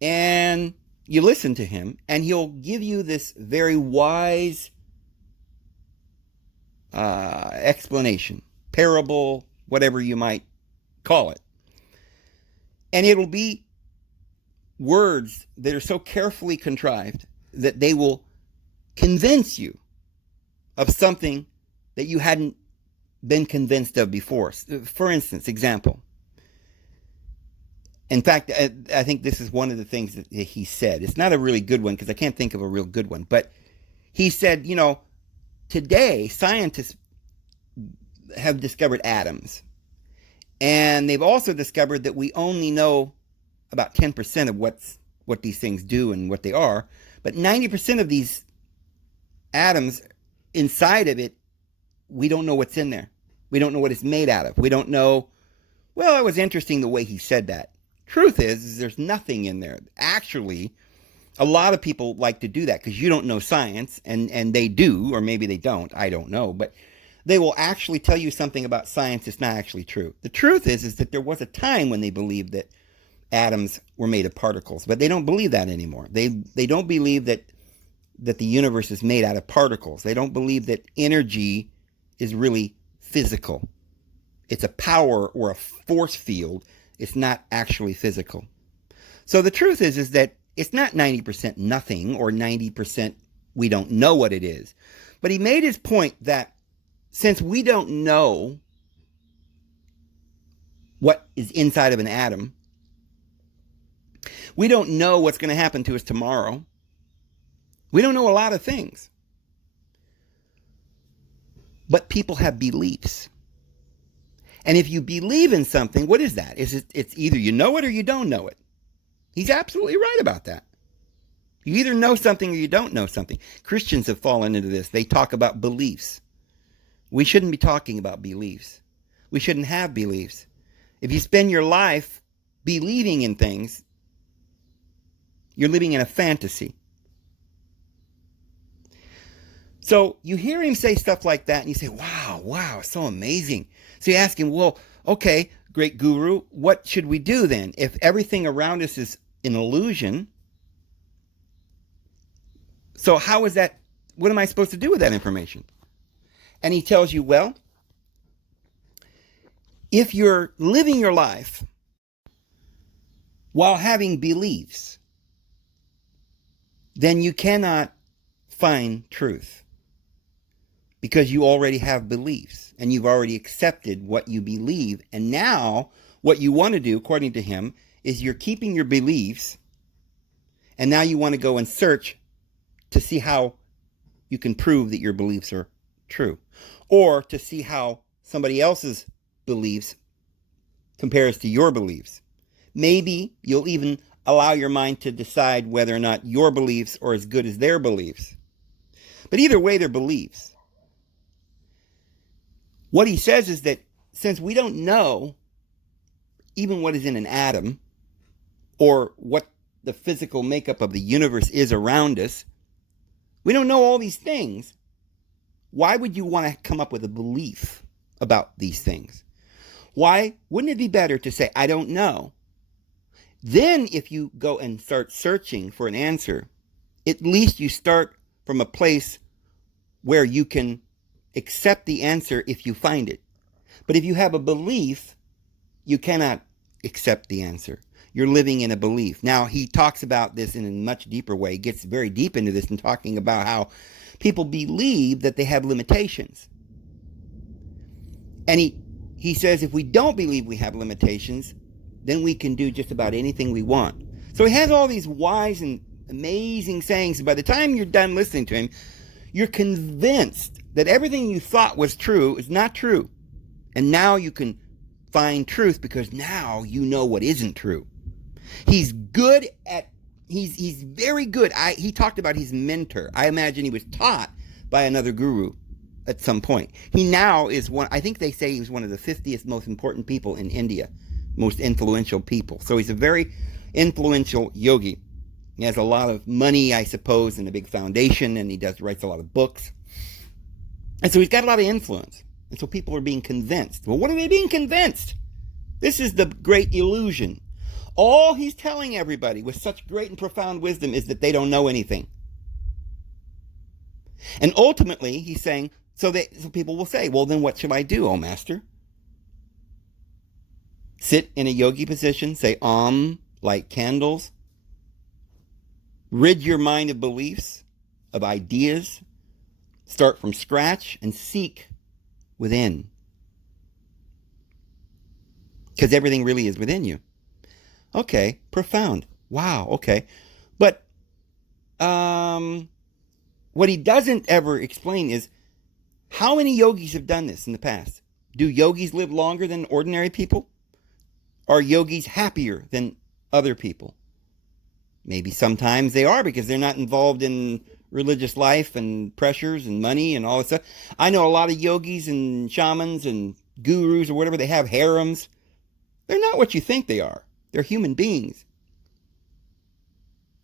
and you listen to him, and he'll give you this very wise explanation, parable, whatever you might call it. And it'll be words that are so carefully contrived that they will convince you of something that you hadn't been convinced of before. For instance, example. In fact, I think this is one of the things that he said. It's not a really good one because I can't think of a real good one. But he said, today scientists have discovered atoms. And they've also discovered that we only know about 10% of what these things do and what they are. But 90% of these atoms, inside of it, we don't know what's in there. We don't know what it's made out of. We don't know. Well, it was interesting the way he said that. Truth is there's nothing in there. Actually, a lot of people like to do that because you don't know science, and they do, or maybe they don't. I don't know. But they will actually tell you something about science that's not actually true. The truth is that there was a time when they believed that atoms were made of particles, but they don't believe that anymore. They don't believe that the universe is made out of particles. They don't believe that energy is really physical. It's a power or a force field. It's not actually physical. So the truth is that it's not 90% nothing or 90% we don't know what it is. But he made his point that since we don't know what is inside of an atom, we don't know what's going to happen to us tomorrow. We don't know a lot of things. But people have beliefs. And if you believe in something, what is that? It's either you know it or you don't know it. He's absolutely right about that. You either know something or you don't know something. Christians have fallen into this. They talk about beliefs. We shouldn't be talking about beliefs. We shouldn't have beliefs. If you spend your life believing in things, you're living in a fantasy. So you hear him say stuff like that and you say, wow, so amazing. So you ask him, well, okay, great guru, what should we do then? If everything around us is an illusion, so how is that, what am I supposed to do with that information? And he tells you, well, if you're living your life while having beliefs, then you cannot find truth because you already have beliefs and you've already accepted what you believe. And now what you want to do, according to him, is you're keeping your beliefs and now you want to go and search to see how you can prove that your beliefs are true, or to see how somebody else's beliefs compares to your beliefs. Maybe you'll even allow your mind to decide whether or not your beliefs are as good as their beliefs. But either way, they're beliefs. What he says is that since we don't know even what is in an atom or what the physical makeup of the universe is around us, we don't know all these things. Why would you want to come up with a belief about these things? Why wouldn't it be better to say, I don't know? Then if you go and start searching for an answer, at least you start from a place where you can accept the answer if you find it. But if you have a belief, you cannot accept the answer. You're living in a belief. Now, he talks about this in a much deeper way. He gets very deep into this and talking about how people believe that they have limitations. And he says if we don't believe we have limitations, then we can do just about anything we want. So he has all these wise and amazing sayings. By the time you're done listening to him, you're convinced that everything you thought was true is not true. And now you can find truth because now you know what isn't true. He's good at, he's very good. He talked about his mentor. I imagine he was taught by another guru at some point. He now is one, I think they say he was one of the 50th most important people in India, most influential people. So he's a very influential yogi. He has a lot of money, I suppose, and a big foundation, and he writes a lot of books. And so he's got a lot of influence. And so people are being convinced. Well, what are they being convinced? This is the great illusion. All he's telling everybody with such great and profound wisdom is that they don't know anything. And ultimately, he's saying, so people will say, well, then what should I do, oh master? Sit in a yogi position, say Om, light candles, rid your mind of beliefs, of ideas, start from scratch and seek within. Because everything really is within you. Okay, profound. Wow, okay. But what he doesn't ever explain is how many yogis have done this in the past. Do yogis live longer than ordinary people? Are yogis happier than other people? Maybe sometimes they are because they're not involved in religious life and pressures and money and all this stuff. I know a lot of yogis and shamans and gurus or whatever, they have harems. They're not what you think they are. They're human beings.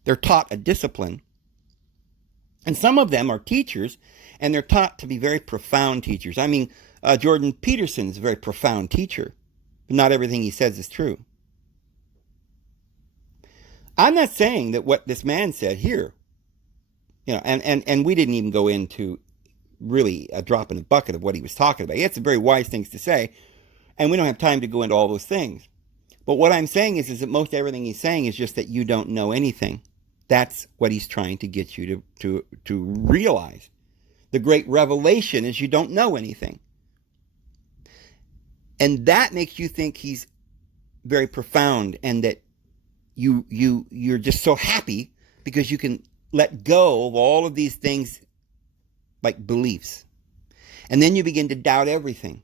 They're taught a discipline. And some of them are teachers, and they're taught to be very profound teachers. I mean, Jordan Peterson is a very profound teacher, but not everything he says is true. I'm not saying that what this man said here, and we didn't even go into really a drop in the bucket of what he was talking about. He had some very wise things to say, and we don't have time to go into all those things. But what I'm saying is that most everything he's saying is just that you don't know anything. That's what he's trying to get you to realize. The great revelation is you don't know anything. And that makes you think he's very profound, and that you're just so happy because you can let go of all of these things like beliefs. And then you begin to doubt everything.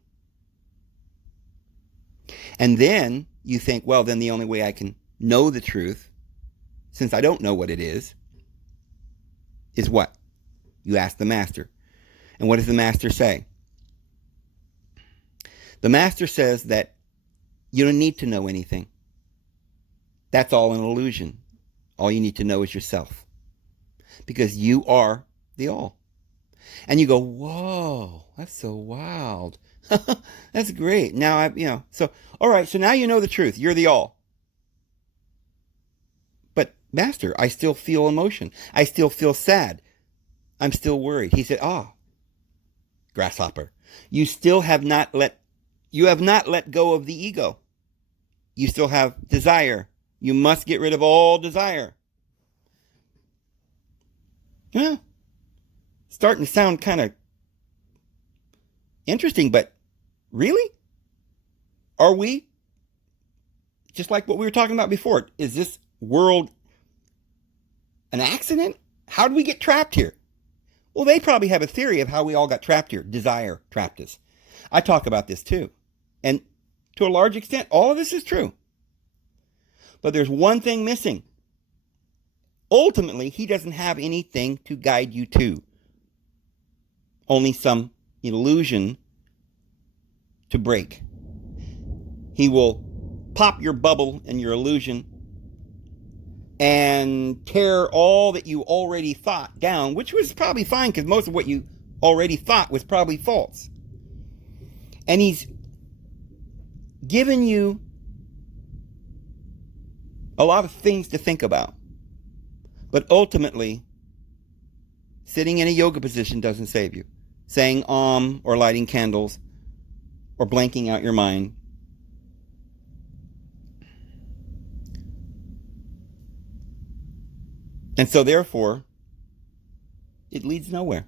And then you think, well, then the only way I can know the truth, since I don't know what it is what? You ask the master. And what does the master say? The master says that you don't need to know anything. That's all an illusion. All you need to know is yourself. Because you are the all. And you go, whoa, that's so wild. That's great. Now, so, all right, so now you know the truth. You're the all. But, Master, I still feel emotion. I still feel sad. I'm still worried. He said, grasshopper, you have not let go of the ego. You still have desire. You must get rid of all desire. Yeah. Starting to sound kind of interesting, but really? Are we? Just like what we were talking about before. Is this world an accident? How did we get trapped here? Well, they probably have a theory of how we all got trapped here. Desire trapped us. I talk about this too. And to a large extent, all of this is true. But there's one thing missing. Ultimately, he doesn't have anything to guide you to. Only some illusion to break. He will pop your bubble and your illusion and tear all that you already thought down, which was probably fine because most of what you already thought was probably false. And he's given you a lot of things to think about. But ultimately, sitting in a yoga position doesn't save you. Saying Om or lighting candles or blanking out your mind. And so therefore, it leads nowhere.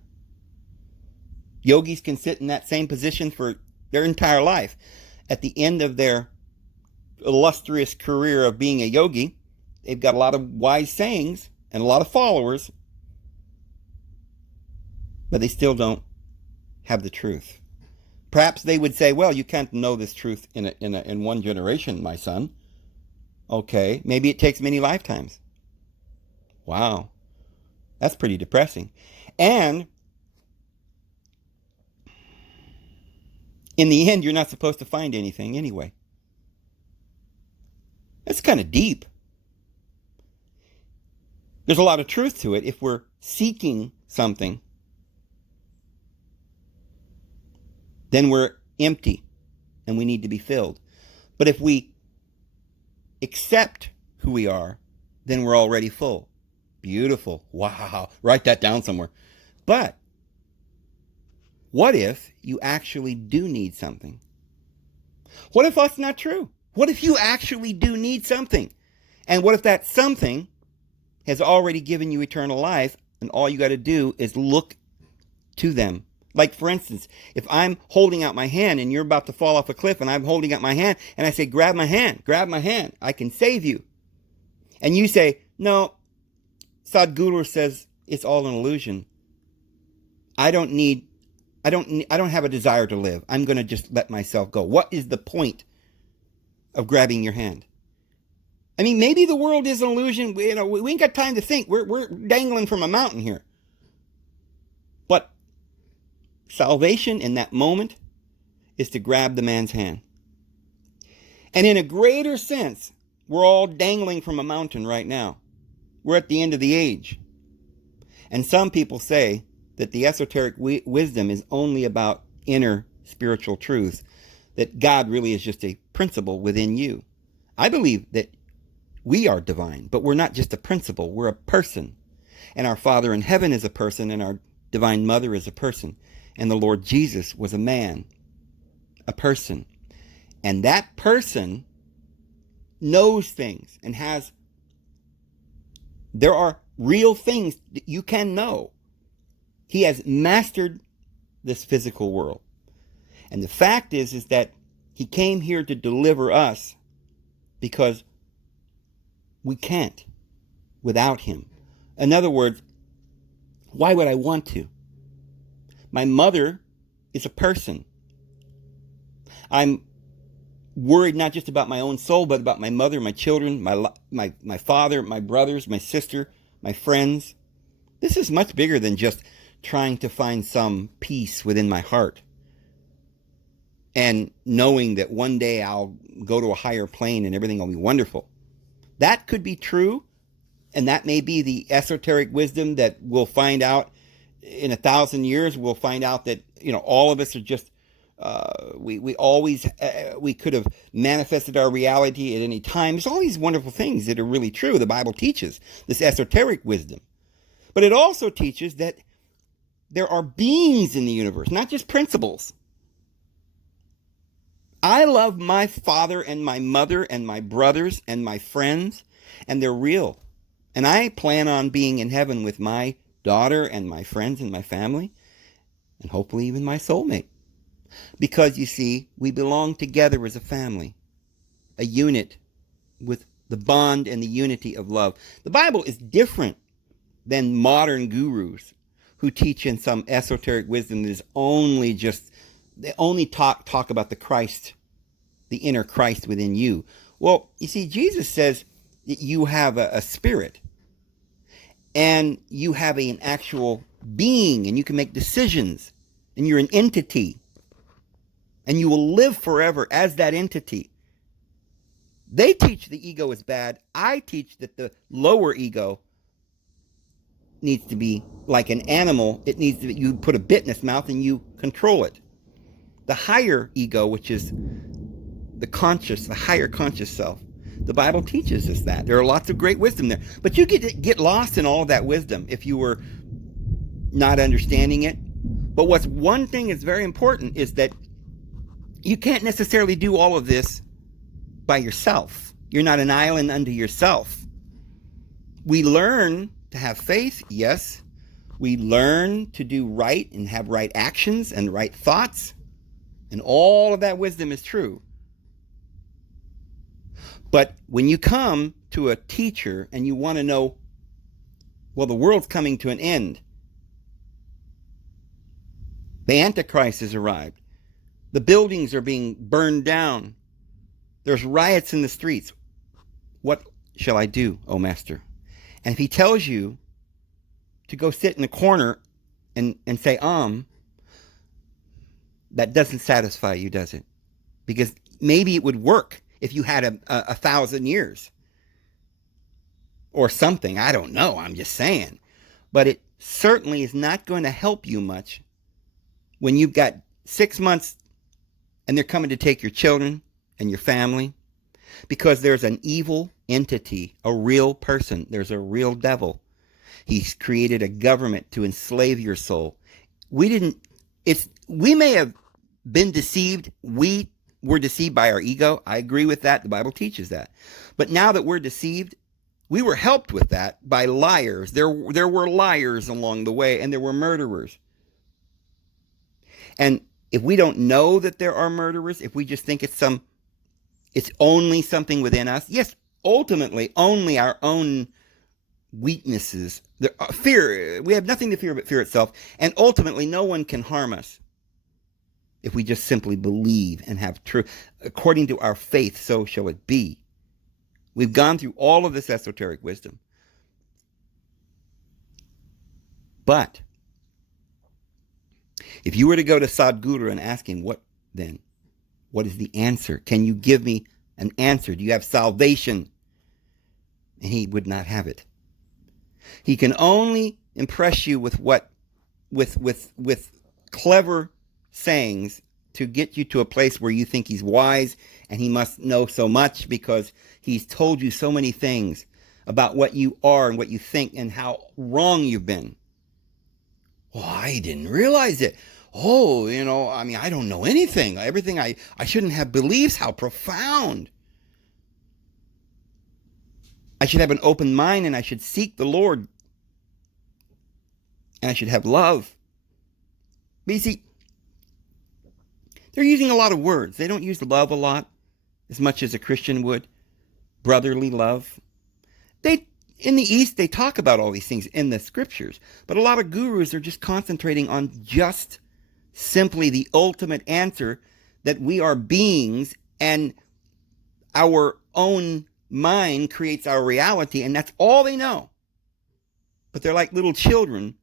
Yogis can sit in that same position for their entire life. At the end of their illustrious career of being a yogi, they've got a lot of wise sayings and a lot of followers, but they still don't have the truth. Perhaps they would say, well, you can't know this truth in one generation, my son. Okay, maybe it takes many lifetimes. Wow, that's pretty depressing. And in the end, you're not supposed to find anything anyway. That's kind of deep. There's a lot of truth to it if we're seeking something. Then we're empty and we need to be filled. But if we accept who we are, then we're already full. Beautiful. Wow. Write that down somewhere. But what if you actually do need something? What if that's not true? What if you actually do need something? And what if that something has already given you eternal life and all you got to do is look to them? Like, for instance, if I'm holding out my hand and you're about to fall off a cliff and I'm holding out my hand and I say, grab my hand, I can save you. And you say, no, Sadhguru says it's all an illusion. I don't have a desire to live. I'm going to just let myself go. What is the point of grabbing your hand? I mean, maybe the world is an illusion. We ain't got time to think. We're dangling from a mountain here. But salvation in that moment is to grab the man's hand. And in a greater sense, We're all dangling from a mountain right now. We're at the end of the age. And some people say that the esoteric wisdom is only about inner spiritual truths, that God really is just a principle within you. I believe that we are divine, but we're not just a principle, we're a person. And our Father in heaven is a person, and our Divine Mother is a person. And the Lord Jesus was a man, a person. And that person knows things and there are real things that you can know. He has mastered this physical world. And the fact is that he came here to deliver us because we can't without him. In other words, why would I want to? My mother is a person. I'm worried not just about my own soul, but about my mother, my children, my father, my brothers, my sister, my friends. This is much bigger than just trying to find some peace within my heart and knowing that one day I'll go to a higher plane and everything will be wonderful. That could be true, and that may be the esoteric wisdom that we'll find out in 1,000 years. We'll find out that, all of us are just we could have manifested our reality at any time. There's all these wonderful things that are really true. The Bible teaches this esoteric wisdom. But it also teaches that there are beings in the universe, not just principles. I love my father and my mother and my brothers and my friends, and they're real. And I plan on being in heaven with my daughter and my friends and my family, and hopefully even my soulmate. Because, you see, we belong together as a family, a unit with the bond and the unity of love. The Bible is different than modern gurus who teach in some esoteric wisdom that is they only talk about the Christ, the inner Christ within you. Well, you see, Jesus says that you have a spirit, and you have an actual being, and you can make decisions, and you're an entity. And you will live forever as that entity. They teach the ego is bad. I teach that the lower ego needs to be like an animal. It needs to be, you put a bit in its mouth and you control it. The higher ego, which is the higher conscious self, the Bible teaches us that. There are lots of great wisdom there. But you get lost in all of that wisdom if you were not understanding it. But what's one thing is very important is that you can't necessarily do all of this by yourself. You're not an island unto yourself. We learn to have faith, yes. We learn to do right and have right actions and right thoughts. And all of that wisdom is true. But when you come to a teacher and you want to know, well, the world's coming to an end. The Antichrist has arrived. The buildings are being burned down. There's riots in the streets. What shall I do, O Master? And if he tells you to go sit in a corner and say, that doesn't satisfy you, does it? Because maybe it would work if you had a 1,000 years. Or something. I don't know. I'm just saying. But it certainly is not going to help you much when you've got 6 months and they're coming to take your children and your family, because there's an evil entity, a real person. There's a real devil. He's created a government to enslave your soul. We may have been deceived. We were deceived by our ego. I agree with that. The Bible teaches that. But now that we're deceived, we were helped with that by liars. There were liars along the way, and there were murderers. And if we don't know that there are murderers, if we just think it's only something within us, yes, ultimately only our own weaknesses, fear, we have nothing to fear but fear itself, and ultimately no one can harm us if we just simply believe and have truth. According to our faith, so shall it be. We've gone through all of this esoteric wisdom. But if you were to go to Sadhguru and ask him, what is the answer? Can you give me an answer? Do you have salvation and he would not have it. He can only impress you with with clever sayings to get you to a place where you think he's wise and he must know so much because he's told you so many things about what you are and what you think and how wrong you've been. Oh, I didn't realize it. Oh, I don't know anything. Everything I shouldn't have beliefs. How profound. I should have an open mind and I should seek the Lord. And I should have love. But you see, they're using a lot of words. They don't use love a lot, as much as a Christian would. Brotherly love. In the East, they talk about all these things in the scriptures. But a lot of gurus are just concentrating on just simply the ultimate answer that we are beings and our own mind creates our reality, and that's all they know. But they're like little children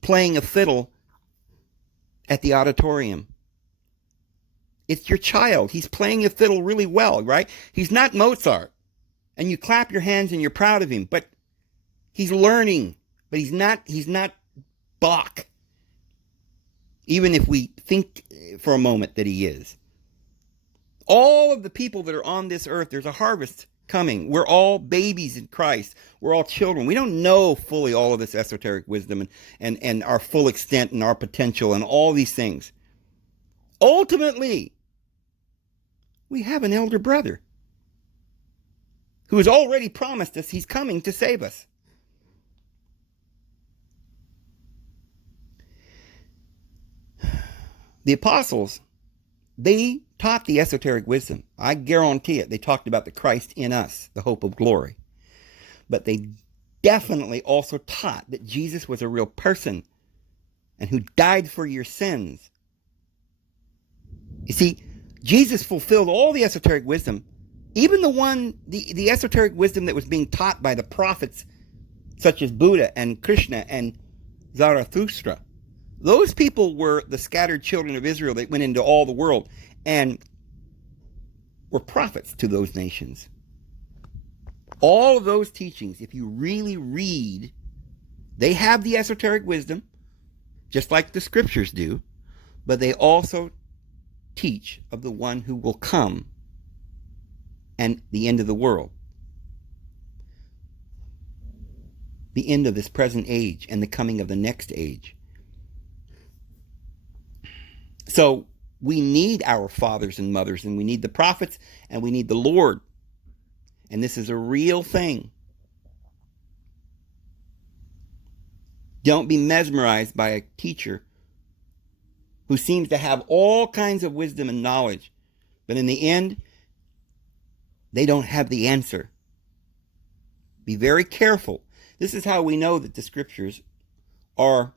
playing a fiddle at the auditorium. It's your child. He's playing a fiddle really well, right? He's not Mozart. And you clap your hands and you're proud of him, but he's learning. But he's not Bach. Even if we think for a moment that he is. All of the people that are on this earth, there's a harvest coming. We're all babies in Christ. We're all children. We don't know fully all of this esoteric wisdom and our full extent and our potential and all these things. Ultimately, we have an elder brother who has already promised us he's coming to save us. The apostles, they taught the esoteric wisdom. I guarantee it. They talked about the Christ in us, the hope of glory. But they definitely also taught that Jesus was a real person and who died for your sins. You see, Jesus fulfilled all the esoteric wisdom, even the esoteric wisdom that was being taught by the prophets such as Buddha and Krishna and Zarathustra. Those people were the scattered children of Israel that went into all the world and were prophets to those nations. All of those teachings, if you really read, they have the esoteric wisdom, just like the scriptures do, but they also teach of the one who will come and the end of the world. The end of this present age and the coming of the next age. So we need our fathers and mothers, and we need the prophets, and we need the Lord. And this is a real thing. Don't be mesmerized by a teacher who seems to have all kinds of wisdom and knowledge, but in the end, they don't have the answer. Be very careful. This is how we know that the scriptures are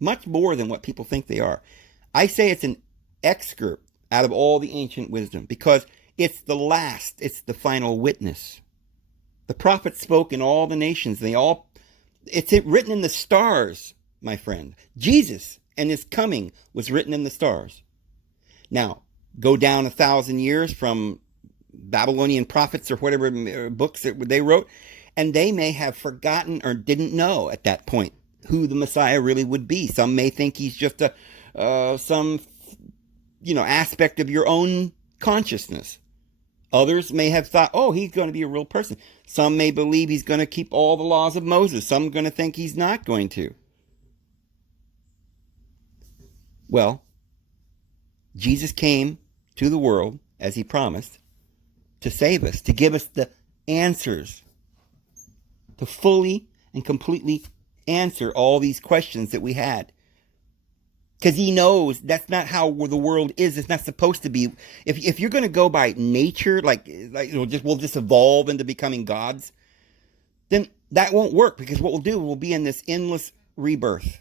much more than what people think they are. I say it's an excerpt out of all the ancient wisdom because it's the last, it's the final witness. The prophets spoke in all the nations. It's written in the stars, my friend. Jesus and his coming was written in the stars. Now, go down 1,000 years from Babylonian prophets or whatever books that they wrote, and they may have forgotten or didn't know at that point who the Messiah really would be. Some may think he's just some aspect of your own consciousness. Others may have thought, oh, he's going to be a real person. Some may believe he's going to keep all the laws of Moses. Some are going to think he's not going to. Well, Jesus came to the world, as he promised, to save us, to give us the answers, to fully and completely answer all these questions that we had. Because he knows that's not how the world is. It's not supposed to be. If you're going to go by nature, like we'll just evolve into becoming gods, then that won't work. Because what we'll do, we'll be in this endless rebirth.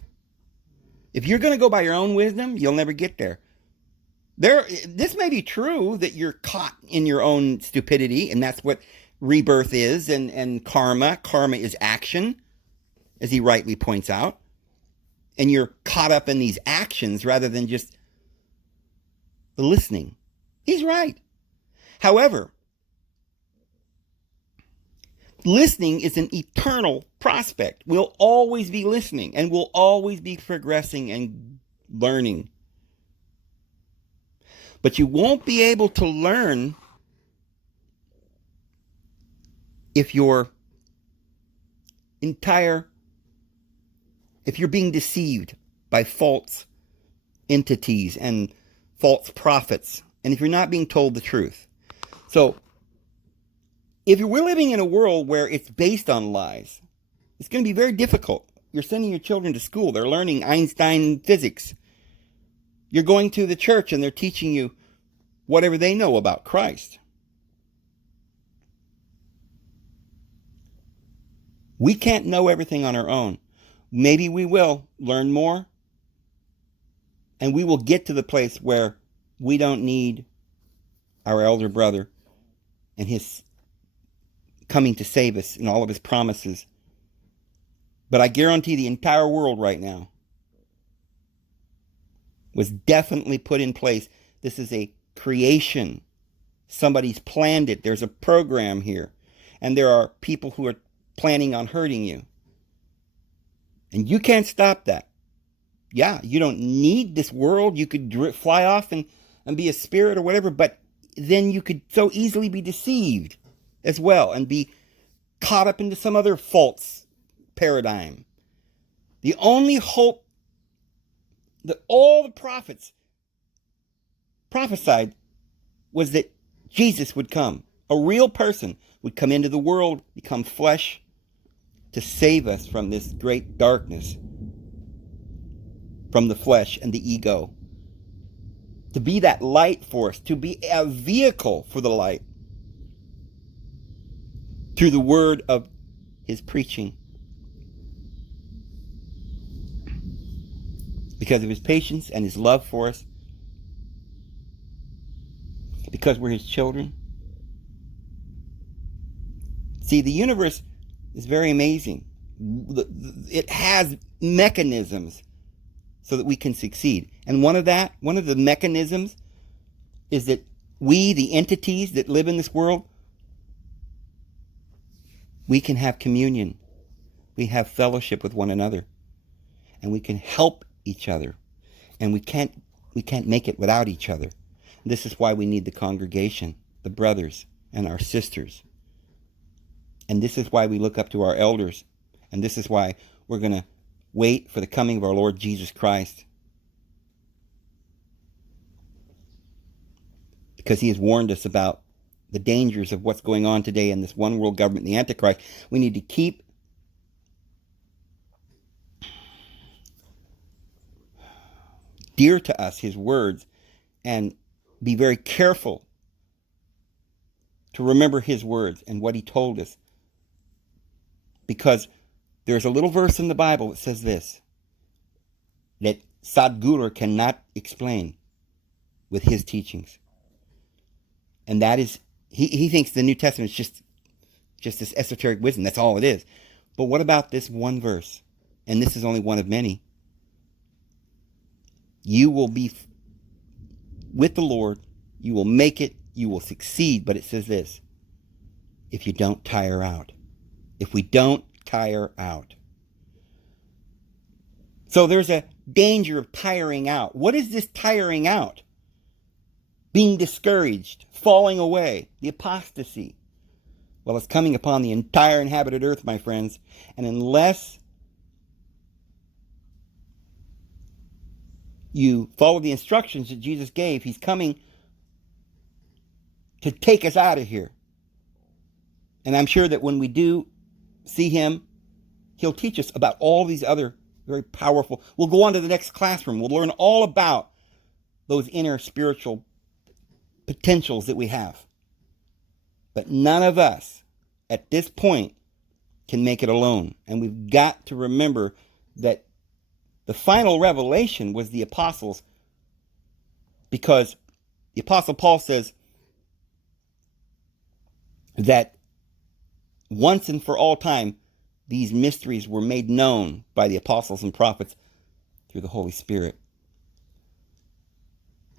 If you're going to go by your own wisdom, you'll never get there. This may be true that you're caught in your own stupidity, and that's what rebirth is, and karma. Karma is action, as he rightly points out. And you're caught up in these actions rather than just the listening. He's right. However, listening is an eternal prospect. We'll always be listening, and we'll always be progressing and learning. But you won't be able to learn if you're being deceived by false entities and false prophets, and if you're not being told the truth. So, if we're living in a world where it's based on lies, it's going to be very difficult. You're sending your children to school. They're learning Einstein physics. You're going to the church and they're teaching you whatever they know about Christ. We can't know everything on our own. Maybe we will learn more, and we will get to the place where we don't need our elder brother and his coming to save us and all of his promises. But I guarantee the entire world right now was definitely put in place. This is a creation. Somebody's planned it. There's a program here. And there are people who are planning on hurting you. And you can't stop that. Yeah, you don't need this world. You could fly off and be a spirit or whatever, but then you could so easily be deceived as well and be caught up into some other false paradigm. The only hope that all the prophets prophesied was that Jesus would come. A real person would come into the world, become flesh, to save us from this great darkness, from the flesh and the ego. To be that light for us, to be a vehicle for the light through the word of his preaching. Because of his patience and his love for us. Because we're his children. See, the universe is very amazing. It has mechanisms so that we can succeed. And one of the mechanisms is that we, the entities that live in this world, we can have communion. We have fellowship with one another. And we can help each other. And we can't make it without each other. This is why we need the congregation, the brothers and our sisters. And this is why we look up to our elders. And this is why we're going to wait for the coming of our Lord Jesus Christ. Because he has warned us about the dangers of what's going on today in this one world government, the Antichrist. We need to keep dear to us his words and be very careful to remember his words and what he told us. Because there's a little verse in the Bible that says this, that Sadhguru cannot explain with his teachings. And that is, he thinks the New Testament is just this esoteric wisdom. That's all it is. But what about this one verse? And this is only one of many. You will be with the Lord. You will make it. You will succeed. But it says this, if you don't tire out. If we don't tire out. So there's a danger of tiring out. What is this tiring out? Being discouraged, falling away, the apostasy. Well, it's coming upon the entire inhabited earth, my friends. And unless you follow the instructions that Jesus gave, he's coming to take us out of here. And I'm sure that when we do see him, he'll teach us about all these other very powerful. We'll go on to the next classroom. We'll learn all about those inner spiritual potentials that we have. But none of us at this point can make it alone. And we've got to remember that the final revelation was the apostles, because the apostle Paul says that once and for all time, these mysteries were made known by the apostles and prophets through the Holy Spirit.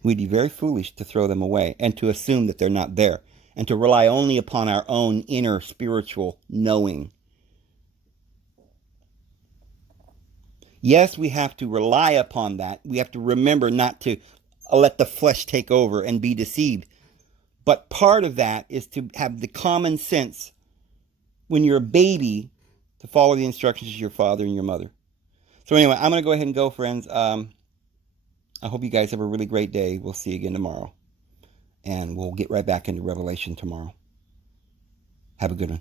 We'd be very foolish to throw them away and to assume that they're not there. and to rely only upon our own inner spiritual knowing. Yes, we have to rely upon that. We have to remember not to let the flesh take over and be deceived. But part of that is to have the common sense when you're a baby to follow the instructions of your father and your mother. So anyway, I'm going to go ahead and go, friends. I hope you guys have a really great day. We'll see you again tomorrow. And we'll get right back into Revelation tomorrow. Have a good one.